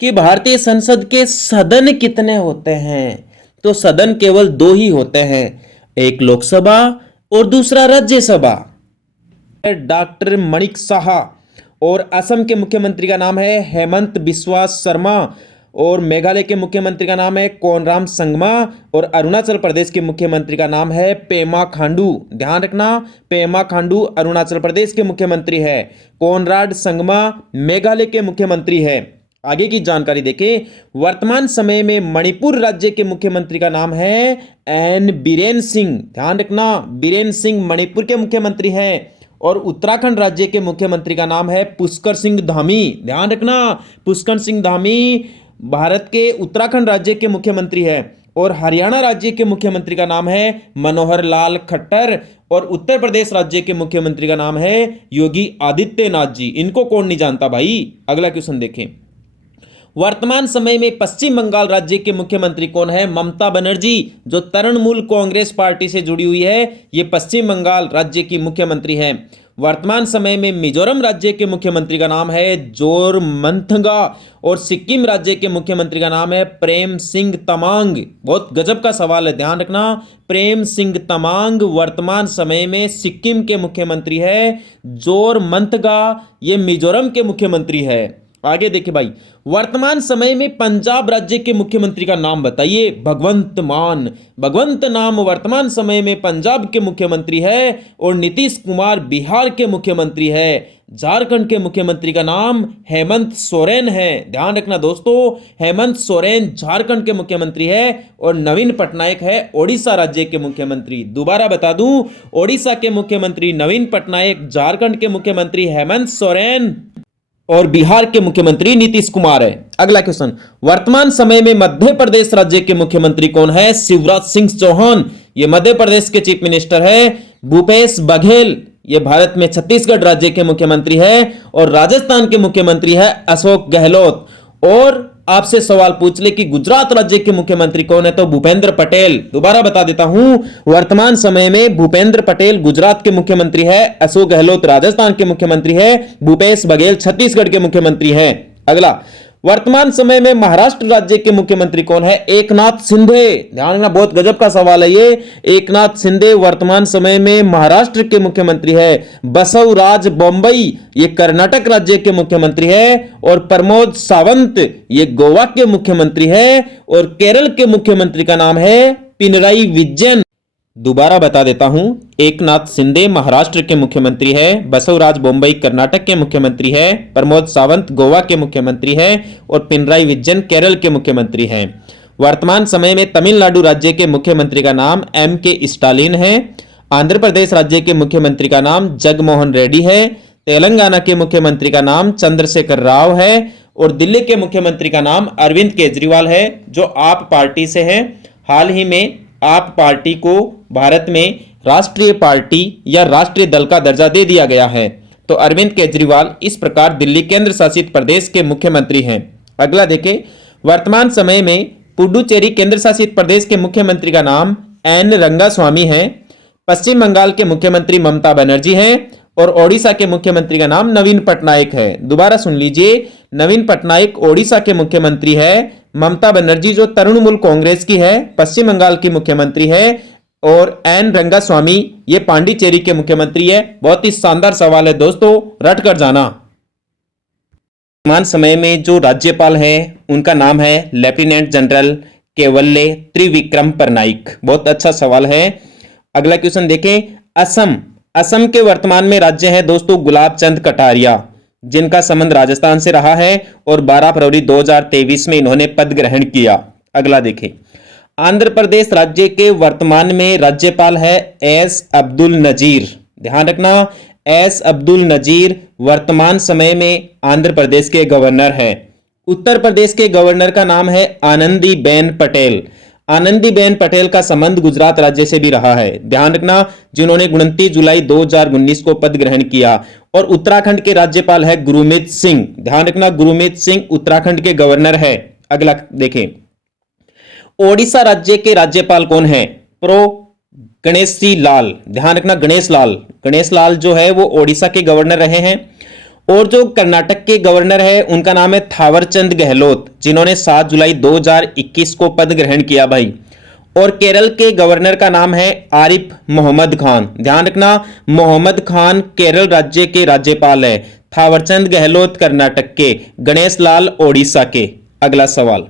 कि भारतीय संसद के सदन कितने होते हैं, तो सदन केवल 2 ही होते हैं, एक लोकसभा और दूसरा राज्यसभा। डॉक्टर माणिक साहा और असम के मुख्यमंत्री का नाम है हेमंत बिस्वा शर्मा और मेघालय के मुख्यमंत्री का नाम है कोनराम संगमा और अरुणाचल प्रदेश के मुख्यमंत्री का नाम है पेमा खांडू। ध्यान रखना, पेमा खांडू अरुणाचल प्रदेश के मुख्यमंत्री है, कोनराड संगमा मेघालय के मुख्यमंत्री है। आगे की जानकारी देखें, वर्तमान समय में मणिपुर राज्य के मुख्यमंत्री का नाम है एन बीरेन सिंह। ध्यान रखना, बीरेन सिंह मणिपुर के मुख्यमंत्री हैं और उत्तराखंड राज्य के मुख्यमंत्री का नाम है पुष्कर सिंह धामी। ध्यान रखना, पुष्कर सिंह धामी भारत के उत्तराखंड राज्य के मुख्यमंत्री है और हरियाणा राज्य के मुख्यमंत्री का नाम है मनोहर लाल खट्टर और उत्तर प्रदेश राज्य के मुख्यमंत्री का नाम है योगी आदित्यनाथ जी। इनको कौन नहीं जानता भाई। अगला क्वेश्चन देखें, वर्तमान समय में पश्चिम बंगाल राज्य के मुख्यमंत्री कौन है? ममता बनर्जी, जो तृणमूल कांग्रेस पार्टी से जुड़ी हुई है, ये पश्चिम बंगाल राज्य की मुख्यमंत्री है। वर्तमान समय में मिजोरम राज्य के मुख्यमंत्री का नाम है जोरमथंगा और सिक्किम राज्य के मुख्यमंत्री का नाम है प्रेम सिंह तमांग। बहुत गजब का सवाल है, ध्यान रखना, प्रेम सिंह तमांग वर्तमान समय में सिक्किम के मुख्यमंत्री है, जोरमथंगा ये मिजोरम के मुख्यमंत्री है। आगे देखिए भाई, वर्तमान समय में पंजाब राज्य के मुख्यमंत्री का नाम बताइए। भगवंत मान, भगवंत नाम वर्तमान समय में पंजाब के मुख्यमंत्री है और नीतीश कुमार बिहार के मुख्यमंत्री है। झारखंड के मुख्यमंत्री का नाम हेमंत सोरेन है। ध्यान रखना दोस्तों, हेमंत सोरेन झारखंड के मुख्यमंत्री है और नवीन पटनायक है ओडिशा राज्य के मुख्यमंत्री। दोबारा बता दूं, ओडिशा के मुख्यमंत्री नवीन पटनायक, झारखंड के मुख्यमंत्री हेमंत सोरेन और बिहार के मुख्यमंत्री नीतीश कुमार है। अगला क्वेश्चन, वर्तमान समय में मध्य प्रदेश राज्य के मुख्यमंत्री कौन है? शिवराज सिंह चौहान, ये मध्य प्रदेश के चीफ मिनिस्टर है। भूपेश बघेल, ये भारत में छत्तीसगढ़ राज्य के मुख्यमंत्री है और राजस्थान के मुख्यमंत्री है अशोक गहलोत। और आपसे सवाल पूछ ले कि गुजरात राज्य के मुख्यमंत्री कौन है, तो भूपेंद्र पटेल। दोबारा बता देता हूं, वर्तमान समय में भूपेंद्र पटेल गुजरात के मुख्यमंत्री है, अशोक गहलोत राजस्थान के मुख्यमंत्री है, भूपेश बघेल छत्तीसगढ़ के मुख्यमंत्री हैं। अगला, वर्तमान समय में महाराष्ट्र राज्य के मुख्यमंत्री कौन है? एकनाथ शिंदे। ध्यान रखना, बहुत गजब का सवाल है ये। एकनाथ शिंदे वर्तमान समय में महाराष्ट्र के मुख्यमंत्री है। बसवराज बोम्मई ये कर्नाटक राज्य के मुख्यमंत्री है और प्रमोद सावंत ये गोवा के मुख्यमंत्री है और केरल के मुख्यमंत्री का नाम है पिनराई विजयन। दोबारा बता देता हूं, एकनाथ शिंदे महाराष्ट्र के मुख्यमंत्री है, बसवराज बोम्मई कर्नाटक के मुख्यमंत्री है, प्रमोद सावंत गोवा के मुख्यमंत्री है और पिनराई विजयन केरल के मुख्यमंत्री हैं। वर्तमान समय में तमिलनाडु राज्य के मुख्यमंत्री का नाम M.K. स्टालिन है। आंध्र प्रदेश राज्य के मुख्यमंत्री का नाम जगमोहन रेड्डी है। तेलंगाना के मुख्यमंत्री का नाम चंद्रशेखर राव है और दिल्ली के मुख्यमंत्री का नाम अरविंद केजरीवाल है, जो आप पार्टी से है। हाल ही में आप पार्टी को भारत में राष्ट्रीय पार्टी या राष्ट्रीय दल का दर्जा दे दिया गया है। तो अरविंद केजरीवाल इस प्रकार दिल्ली केंद्र शासित प्रदेश के मुख्यमंत्री हैं। अगला देखें, वर्तमान समय में पुडुचेरी केंद्र शासित प्रदेश के मुख्यमंत्री का नाम एन रंगास्वामी है। पश्चिम बंगाल के मुख्यमंत्री ममता बनर्जी हैं और ओडिशा के मुख्यमंत्री का नाम नवीन पटनायक है। दोबारा सुन लीजिए, नवीन पटनायक ओडिशा के मुख्यमंत्री है, ममता बनर्जी जो तृणमूल कांग्रेस की है पश्चिम बंगाल की मुख्यमंत्री है और एन रंगास्वामी ये पांडिचेरी के मुख्यमंत्री है। बहुत ही शानदार सवाल है दोस्तों, रट कर जाना। वर्तमान समय में जो राज्यपाल है उनका नाम है लेफ्टिनेंट जनरल केवल्य त्रिविक्रम परनाइक। बहुत अच्छा सवाल है। अगला क्वेश्चन देखें, असम के वर्तमान में राज्य है दोस्तों गुलाब चंद कटारिया, जिनका संबंध राजस्थान से रहा है और 12 फरवरी 2023 में इन्होंने पद ग्रहण किया। अगला देखें, आंध्र प्रदेश राज्य के वर्तमान में राज्यपाल है एस अब्दुल नजीर। ध्यान रखना, एस अब्दुल नजीर वर्तमान समय में आंध्र प्रदेश के गवर्नर हैं। उत्तर प्रदेश के गवर्नर का नाम है आनंदीबेन पटेल। आनंदीबेन पटेल का संबंध गुजरात राज्य से भी रहा है। ध्यान रखना, जिन्होंने 29 जुलाई 2019 को पद ग्रहण किया। और उत्तराखंड के राज्यपाल है गुरमीत सिंह। ध्यान रखना, गुरमीत सिंह उत्तराखंड के गवर्नर है। अगला देखें, ओडिशा राज्य के राज्यपाल कौन है? प्रो गणेशी लाल। ध्यान रखना, गणेश लाल जो है वो ओडिशा के गवर्नर रहे हैं। और जो कर्नाटक के गवर्नर है उनका नाम है थावरचंद गहलोत, जिन्होंने 7 जुलाई 2021 को पद ग्रहण किया भाई। और केरल के गवर्नर का नाम है आरिफ मोहम्मद खान। ध्यान रखना, मोहम्मद खान केरल राज्य के राज्यपाल है, थावरचंद गहलोत कर्नाटक के, गणेश लाल ओडिशा के। अगला सवाल,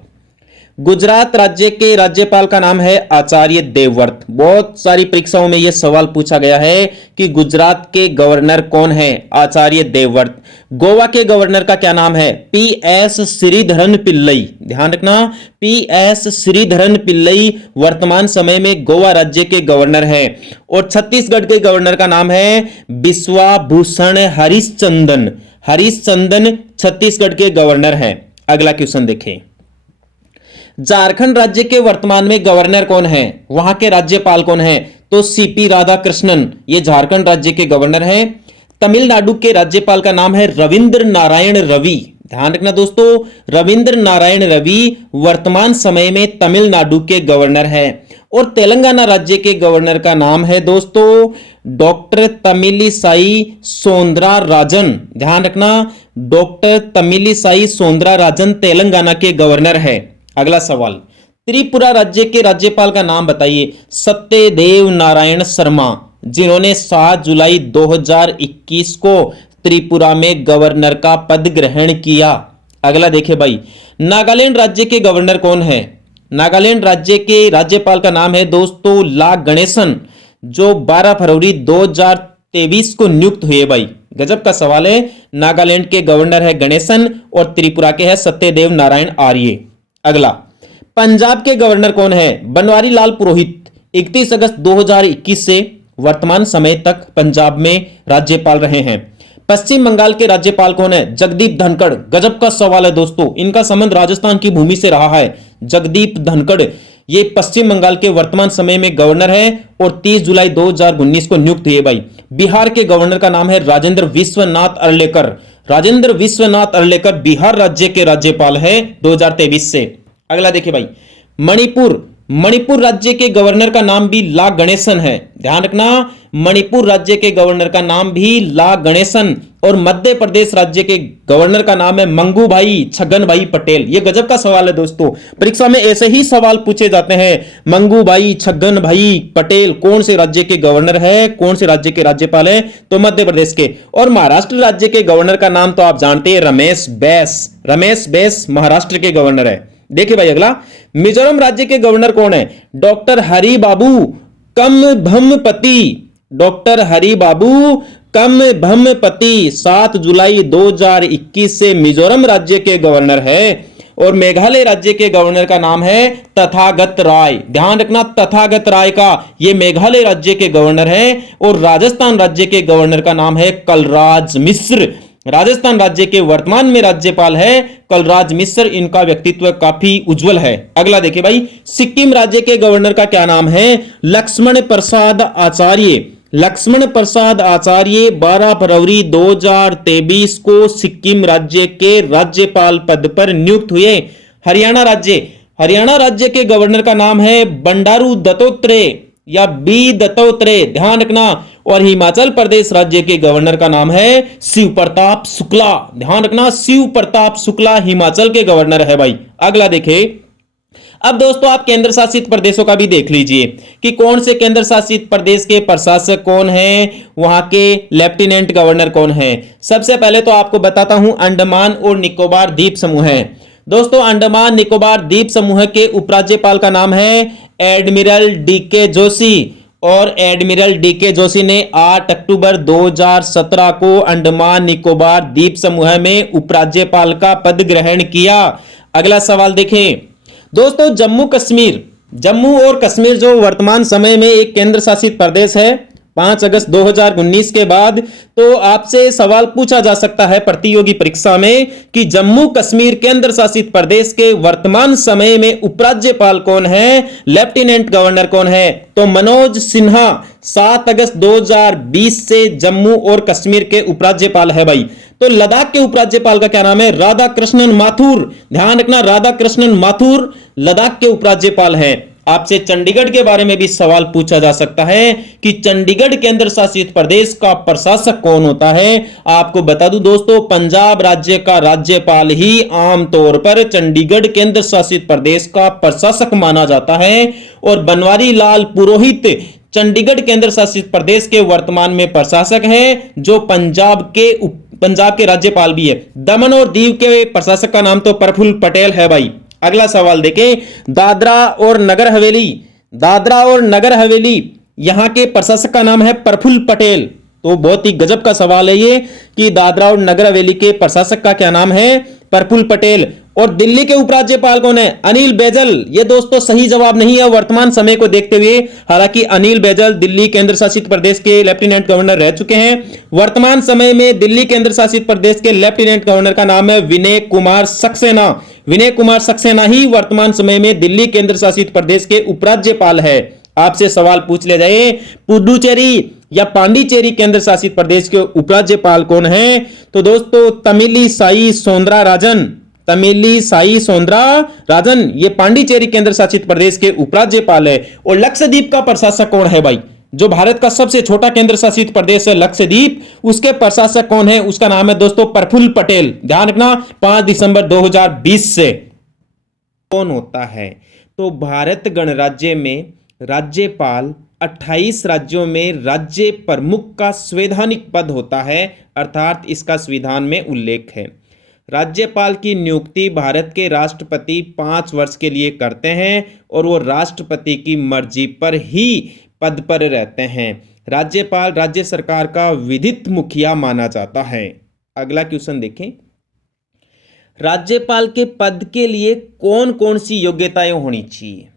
गुजरात राज्य के राज्यपाल का नाम है आचार्य देवव्रत। बहुत सारी परीक्षाओं में यह सवाल पूछा गया है कि गुजरात के गवर्नर कौन है? आचार्य देवव्रत। गोवा के गवर्नर का क्या नाम है? PS श्रीधरन पिल्लई। ध्यान रखना, PS श्रीधरन पिल्लई वर्तमान समय में गोवा राज्य के गवर्नर है। और छत्तीसगढ़ के गवर्नर का नाम है बिश्वाभूषण हरिश्चंदन। हरिश्चंदन छत्तीसगढ़ के गवर्नर है। अगला क्वेश्चन देखें, झारखंड राज्य के वर्तमान में गवर्नर कौन है? वहां के राज्यपाल कौन है? तो CP राधाकृष्णन, ये झारखंड राज्य के गवर्नर हैं। तमिलनाडु के राज्यपाल का नाम है रविंद्र नारायण रवि। ध्यान रखना दोस्तों, रविंद्र नारायण रवि वर्तमान समय में तमिलनाडु के गवर्नर है। और तेलंगाना राज्य के गवर्नर का नाम है दोस्तों डॉक्टर तमिलिसाई सौंदरराजन। ध्यान रखना, डॉक्टर तमिलिसाई सौंदरराजन तेलंगाना के गवर्नर है। अगला सवाल, त्रिपुरा राज्य के राज्यपाल का नाम बताइए। सत्यदेव नारायण शर्मा, जिन्होंने 7 जुलाई 2021 को त्रिपुरा में गवर्नर का पद ग्रहण किया। अगला देखिए भाई, नागालैंड राज्य के गवर्नर कौन है? नागालैंड राज्य के राज्यपाल का नाम है दोस्तों ला गणेशन, जो 12 फरवरी 2023 को नियुक्त हुए भाई। गजब का सवाल है। नागालैंड के गवर्नर है गणेशन और त्रिपुरा के है सत्यदेव नारायण आर्य। अगला, पंजाब के गवर्नर कौन है? बनवारी लाल पुरोहित 31 अगस्त 2021 से वर्तमान समय तक पंजाब में राज्यपाल रहे हैं। पश्चिम बंगाल के राज्यपाल कौन है? जगदीप धनखड़। गजब का सवाल है दोस्तों, इनका संबंध राजस्थान की भूमि से रहा है। जगदीप धनखड़ ये पश्चिम बंगाल के वर्तमान समय में गवर्नर है और 30 जुलाई 2019 को नियुक्त हुए भाई। बिहार के गवर्नर का नाम है राजेंद्र विश्वनाथ अर्लेकर। राजेंद्र विश्वनाथ अर्लेकर बिहार राज्य के राज्यपाल है 2023 से। अगला देखिए भाई, मणिपुर राज्य के गवर्नर का नाम भी ला गणेशन है। ध्यान रखना, मणिपुर राज्य के गवर्नर का नाम भी ला गणेशन। और मध्य प्रदेश राज्य के गवर्नर का नाम है मंगू भाई छगन भाई पटेल। यह गजब का सवाल है दोस्तों, परीक्षा में ऐसे ही सवाल पूछे जाते हैं। मंगू भाई छगन भाई पटेल कौन से राज्य के गवर्नर है, कौन से राज्य के राज्यपाल है? तो मध्य प्रदेश के। और महाराष्ट्र राज्य के गवर्नर का नाम तो आप जानते हैं, रमेश बैस महाराष्ट्र के गवर्नर है। देखिए भाई, अगला, मिजोरम राज्य के गवर्नर कौन है? डॉक्टर हरि बाबू कम भमपति, डॉक्टर हरि बाबू कम भमपति 7 जुलाई 2021 से मिजोरम राज्य के गवर्नर है। और मेघालय राज्य के गवर्नर का नाम है तथागत राय। ध्यान रखना, तथागत राय का ये मेघालय राज्य के गवर्नर हैं। और राजस्थान राज्य के गवर्नर का नाम है कलराज मिश्र। राजस्थान राज्य के वर्तमान में राज्यपाल है कलराज मिश्र। इनका व्यक्तित्व काफी उज्जवल है। अगला देखिए भाई, सिक्किम राज्य के गवर्नर का क्या नाम है? लक्ष्मण प्रसाद आचार्य। लक्ष्मण प्रसाद आचार्य 12 फरवरी 2023 को सिक्किम राज्य के राज्यपाल पद पर नियुक्त हुए। हरियाणा राज्य के गवर्नर का नाम है बंडारू दत्तात्रेय या बी दत्तात्रेय, ध्यान रखना। और हिमाचल प्रदेश राज्य के गवर्नर का नाम है शिव प्रताप शुक्ला। ध्यान रखना, शिव प्रताप शुक्ला हिमाचल के गवर्नर है भाई। अगला देखें, अब दोस्तों आप केंद्र शासित प्रदेशों का भी देख लीजिए कि कौन से केंद्र शासित प्रदेश के प्रशासक कौन हैं, वहां के लेफ्टिनेंट गवर्नर कौन हैं। सबसे पहले तो आपको बताता हूं, अंडमान और निकोबार द्वीप समूह है। दोस्तों अंडमान निकोबार द्वीप समूह के उपराज्यपाल का नाम है एडमिरल डीके जोशी। और एडमिरल डीके जोशी ने 8 अक्टूबर 2017 को अंडमान निकोबार द्वीप समूह में उपराज्यपाल का पद ग्रहण किया। अगला सवाल देखें दोस्तों, जम्मू और कश्मीर जो वर्तमान समय में एक केंद्र शासित प्रदेश है 5 अगस्त 2019 के बाद, तो आपसे सवाल पूछा जा सकता है प्रतियोगी परीक्षा में कि जम्मू कश्मीर केंद्र शासित प्रदेश के वर्तमान समय में उपराज्यपाल कौन है, लेफ्टिनेंट गवर्नर कौन है? तो मनोज सिन्हा 7 अगस्त 2020 से जम्मू और कश्मीर के उपराज्यपाल है भाई। तो लद्दाख के उपराज्यपाल का क्या नाम है? राधा कृष्णन माथुर। ध्यान रखना, राधा कृष्णन माथुर लद्दाख के उपराज्यपाल हैं। आपसे चंडीगढ़ के बारे में भी सवाल पूछा जा सकता है कि चंडीगढ़ केंद्र शासित प्रदेश का प्रशासक कौन होता है। आपको बता दूं दोस्तों, पंजाब राज्य का राज्यपाल ही आमतौर पर चंडीगढ़ केंद्र शासित प्रदेश का प्रशासक माना जाता है। और बनवारी लाल पुरोहित चंडीगढ़ केंद्र शासित प्रदेश के वर्तमान में प्रशासक हैं, जो पंजाब के राज्यपाल भी है। दमन और दीव के प्रशासक का नाम तो प्रफुल्ल पटेल है भाई। अगला सवाल देखें, दादरा और नगर हवेली यहां के प्रशासक का नाम है प्रफुल्ल पटेल। तो बहुत ही गजब का सवाल है ये कि दादरा और नगर हवेली के प्रशासक का क्या नाम है? प्रफुल्ल पटेल। और दिल्ली के उपराज्यपाल कौन है? अनिल बैजल। ये दोस्तों सही जवाब नहीं है वर्तमान समय को देखते हुए। हालांकि अनिल बैजल दिल्ली केंद्र शासित प्रदेश के लेफ्टिनेंट गवर्नर रह चुके हैं। वर्तमान समय में दिल्ली केंद्र शासित प्रदेश के लेफ्टिनेंट गवर्नर का नाम है विनय कुमार सक्सेना। विनय कुमार सक्सेना ही वर्तमान समय में दिल्ली केंद्र शासित प्रदेश के उपराज्यपाल है। आपसे सवाल पूछ लिया जाए, पुडुचेरी या पांडिचेरी केंद्र शासित प्रदेश के उपराज्यपाल कौन है? तो दोस्तों तमिलिसाई सौंदराराजन ये पांडिचेरी केंद्र शासित प्रदेश के उपराज्यपाल है। और लक्षद्वीप का प्रशासक कौन है भाई? जो भारत का सबसे छोटा केंद्र शासित प्रदेश है लक्षद्वीप, उसके प्रशासक कौन है? उसका नाम है दोस्तों प्रफुल्ल पटेल। ध्यान रखना, 5 दिसंबर 2020 से। कौन होता है? तो भारत गणराज्य में राज्यपाल 28 राज्यों में राज्य प्रमुख का संवैधानिक पद होता है, अर्थात इसका संविधान में उल्लेख है। राज्यपाल की नियुक्ति भारत के राष्ट्रपति 5 वर्ष के लिए करते हैं और वो राष्ट्रपति की मर्जी पर ही पद पर रहते हैं। राज्यपाल राज्य सरकार का विधित मुखिया माना जाता है। अगला क्वेश्चन देखें, राज्यपाल के पद के लिए कौन कौन सी योग्यताएं होनी चाहिए?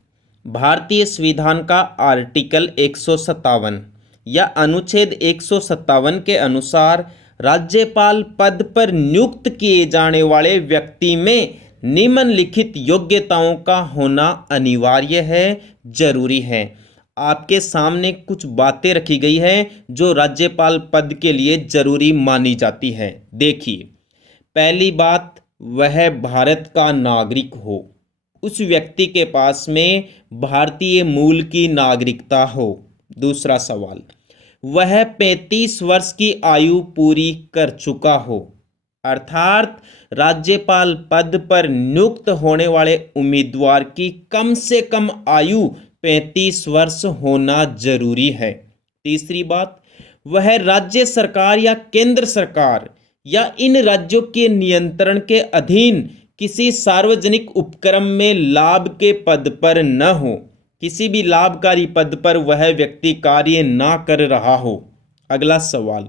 भारतीय संविधान का आर्टिकल 157 या अनुच्छेद 157 के अनुसार राज्यपाल पद पर नियुक्त किए जाने वाले व्यक्ति में निम्नलिखित योग्यताओं का होना अनिवार्य है, जरूरी है। आपके सामने कुछ बातें रखी गई है जो राज्यपाल पद के लिए जरूरी मानी जाती है। देखिए, पहली बात, वह भारत का नागरिक हो, उस व्यक्ति के पास में भारतीय मूल की नागरिकता हो। दूसरा सवाल, वह 35 वर्ष की आयु पूरी कर चुका हो, अर्थात राज्यपाल पद पर नियुक्त होने वाले उम्मीदवार की कम से कम आयु 35 वर्ष होना जरूरी है। तीसरी बात, वह राज्य सरकार या केंद्र सरकार या इन राज्यों के नियंत्रण के अधीन किसी सार्वजनिक उपक्रम में लाभ के पद पर न हो। किसी भी लाभकारी पद पर वह व्यक्ति कार्य ना कर रहा हो। अगला सवाल,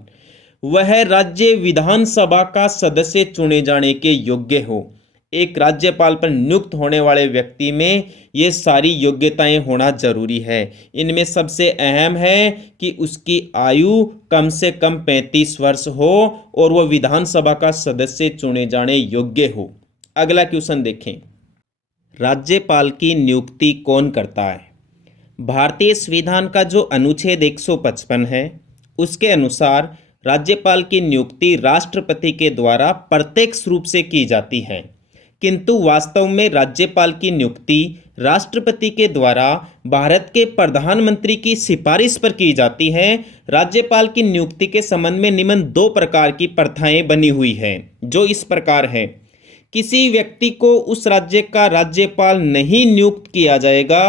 वह राज्य विधानसभा का सदस्य चुने जाने के योग्य हो। एक राज्यपाल पर नियुक्त होने वाले व्यक्ति में ये सारी योग्यताएं होना जरूरी है। इनमें सबसे अहम है कि उसकी आयु कम से कम 35 वर्ष हो और वह विधानसभा का सदस्य चुने जाने योग्य हो। अगला क्वेश्चन देखें, राज्यपाल की नियुक्ति कौन करता है? भारतीय संविधान का जो अनुच्छेद 155 है उसके अनुसार राज्यपाल की नियुक्ति राष्ट्रपति के द्वारा प्रत्यक्ष रूप से की जाती है, किंतु वास्तव में राज्यपाल की नियुक्ति राष्ट्रपति के द्वारा भारत के प्रधानमंत्री की सिफारिश पर की जाती है। राज्यपाल की नियुक्ति के संबंध में निम्न 2 प्रकार की प्रथाएं बनी हुई है, जो इस प्रकार है। किसी व्यक्ति को उस राज्य का राज्यपाल नहीं नियुक्त किया जाएगा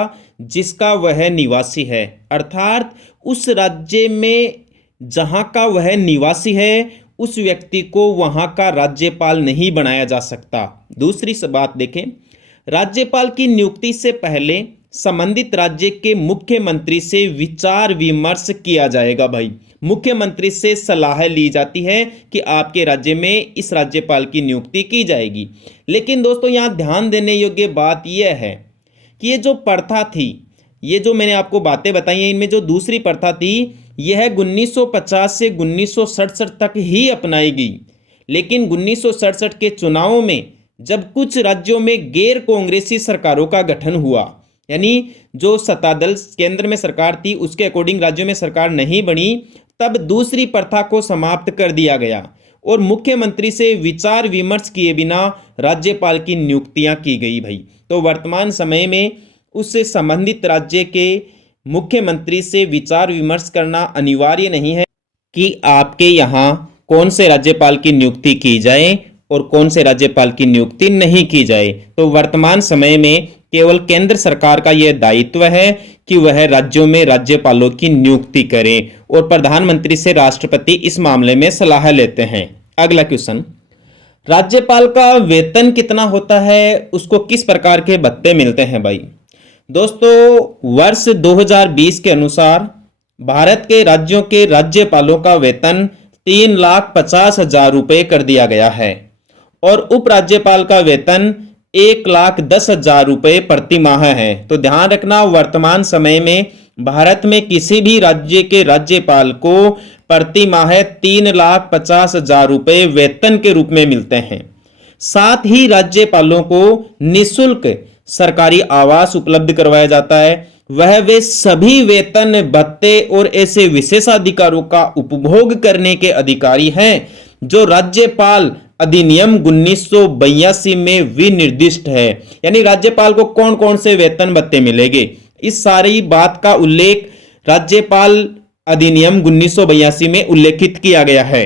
जिसका वह निवासी है, अर्थात उस राज्य में जहां का वह निवासी है उस व्यक्ति को वहां का राज्यपाल नहीं बनाया जा सकता। दूसरी बात देखें, राज्यपाल की नियुक्ति से पहले संबंधित राज्य के मुख्यमंत्री से विचार विमर्श किया जाएगा। भाई, मुख्यमंत्री से सलाह ली जाती है कि आपके राज्य में इस राज्यपाल की नियुक्ति की जाएगी। लेकिन दोस्तों, यहाँ ध्यान देने योग्य बात यह है कि ये जो प्रथा थी, ये जो मैंने आपको बातें बताई हैं, इनमें जो दूसरी प्रथा थी यह 1950 से 1967 तक ही अपनाई गई। लेकिन 1967 के चुनावों में जब कुछ राज्यों में गैर कांग्रेसी सरकारों का गठन हुआ, यानी जो सत्तादल केंद्र में सरकार थी उसके अकॉर्डिंग राज्यों में सरकार नहीं बनी, तब दूसरी प्रथा को समाप्त कर दिया गया और मुख्यमंत्री से विचार विमर्श किए बिना राज्यपाल की नियुक्तियां की गई। भाई, तो वर्तमान समय में उससे संबंधित राज्य के मुख्यमंत्री से विचार विमर्श करना अनिवार्य नहीं है कि आपके यहाँ कौन से राज्यपाल की नियुक्ति की जाए और कौन से राज्यपाल की नियुक्ति नहीं की जाए। तो वर्तमान समय में केवल केंद्र सरकार का यह दायित्व है कि वह राज्यों में राज्यपालों की नियुक्ति करे और प्रधानमंत्री से राष्ट्रपति इस मामले में सलाह लेते हैं। अगला क्वेश्चन, राज्यपाल का वेतन कितना होता है, उसको किस प्रकार के भत्ते मिलते हैं? भाई दोस्तों, वर्ष 2020 के अनुसार भारत के राज्यों के राज्यपालों का वेतन 3,50,000 रुपये कर दिया गया है और उपराज्यपाल का वेतन 1,10,000 रुपये प्रति माह है। तो ध्यान रखना, वर्तमान समय में भारत में किसी भी राज्य के राज्यपाल को प्रति माह 3,50,000 रुपये वेतन के रूप में मिलते हैं। साथ ही राज्यपालों को निःशुल्क सरकारी आवास उपलब्ध करवाया जाता है। वह वे सभी वेतन भत्ते और ऐसे विशेषाधिकारों का उपभोग करने के अधिकारी हैं जो राज्यपाल अधिनियम 1982 में विनिर्दिष्ट है। यानी राज्यपाल को कौन कौन से वेतन भत्ते मिलेंगे, इस सारी बात का उल्लेख राज्यपाल अधिनियम 1982 में उल्लेखित किया गया है।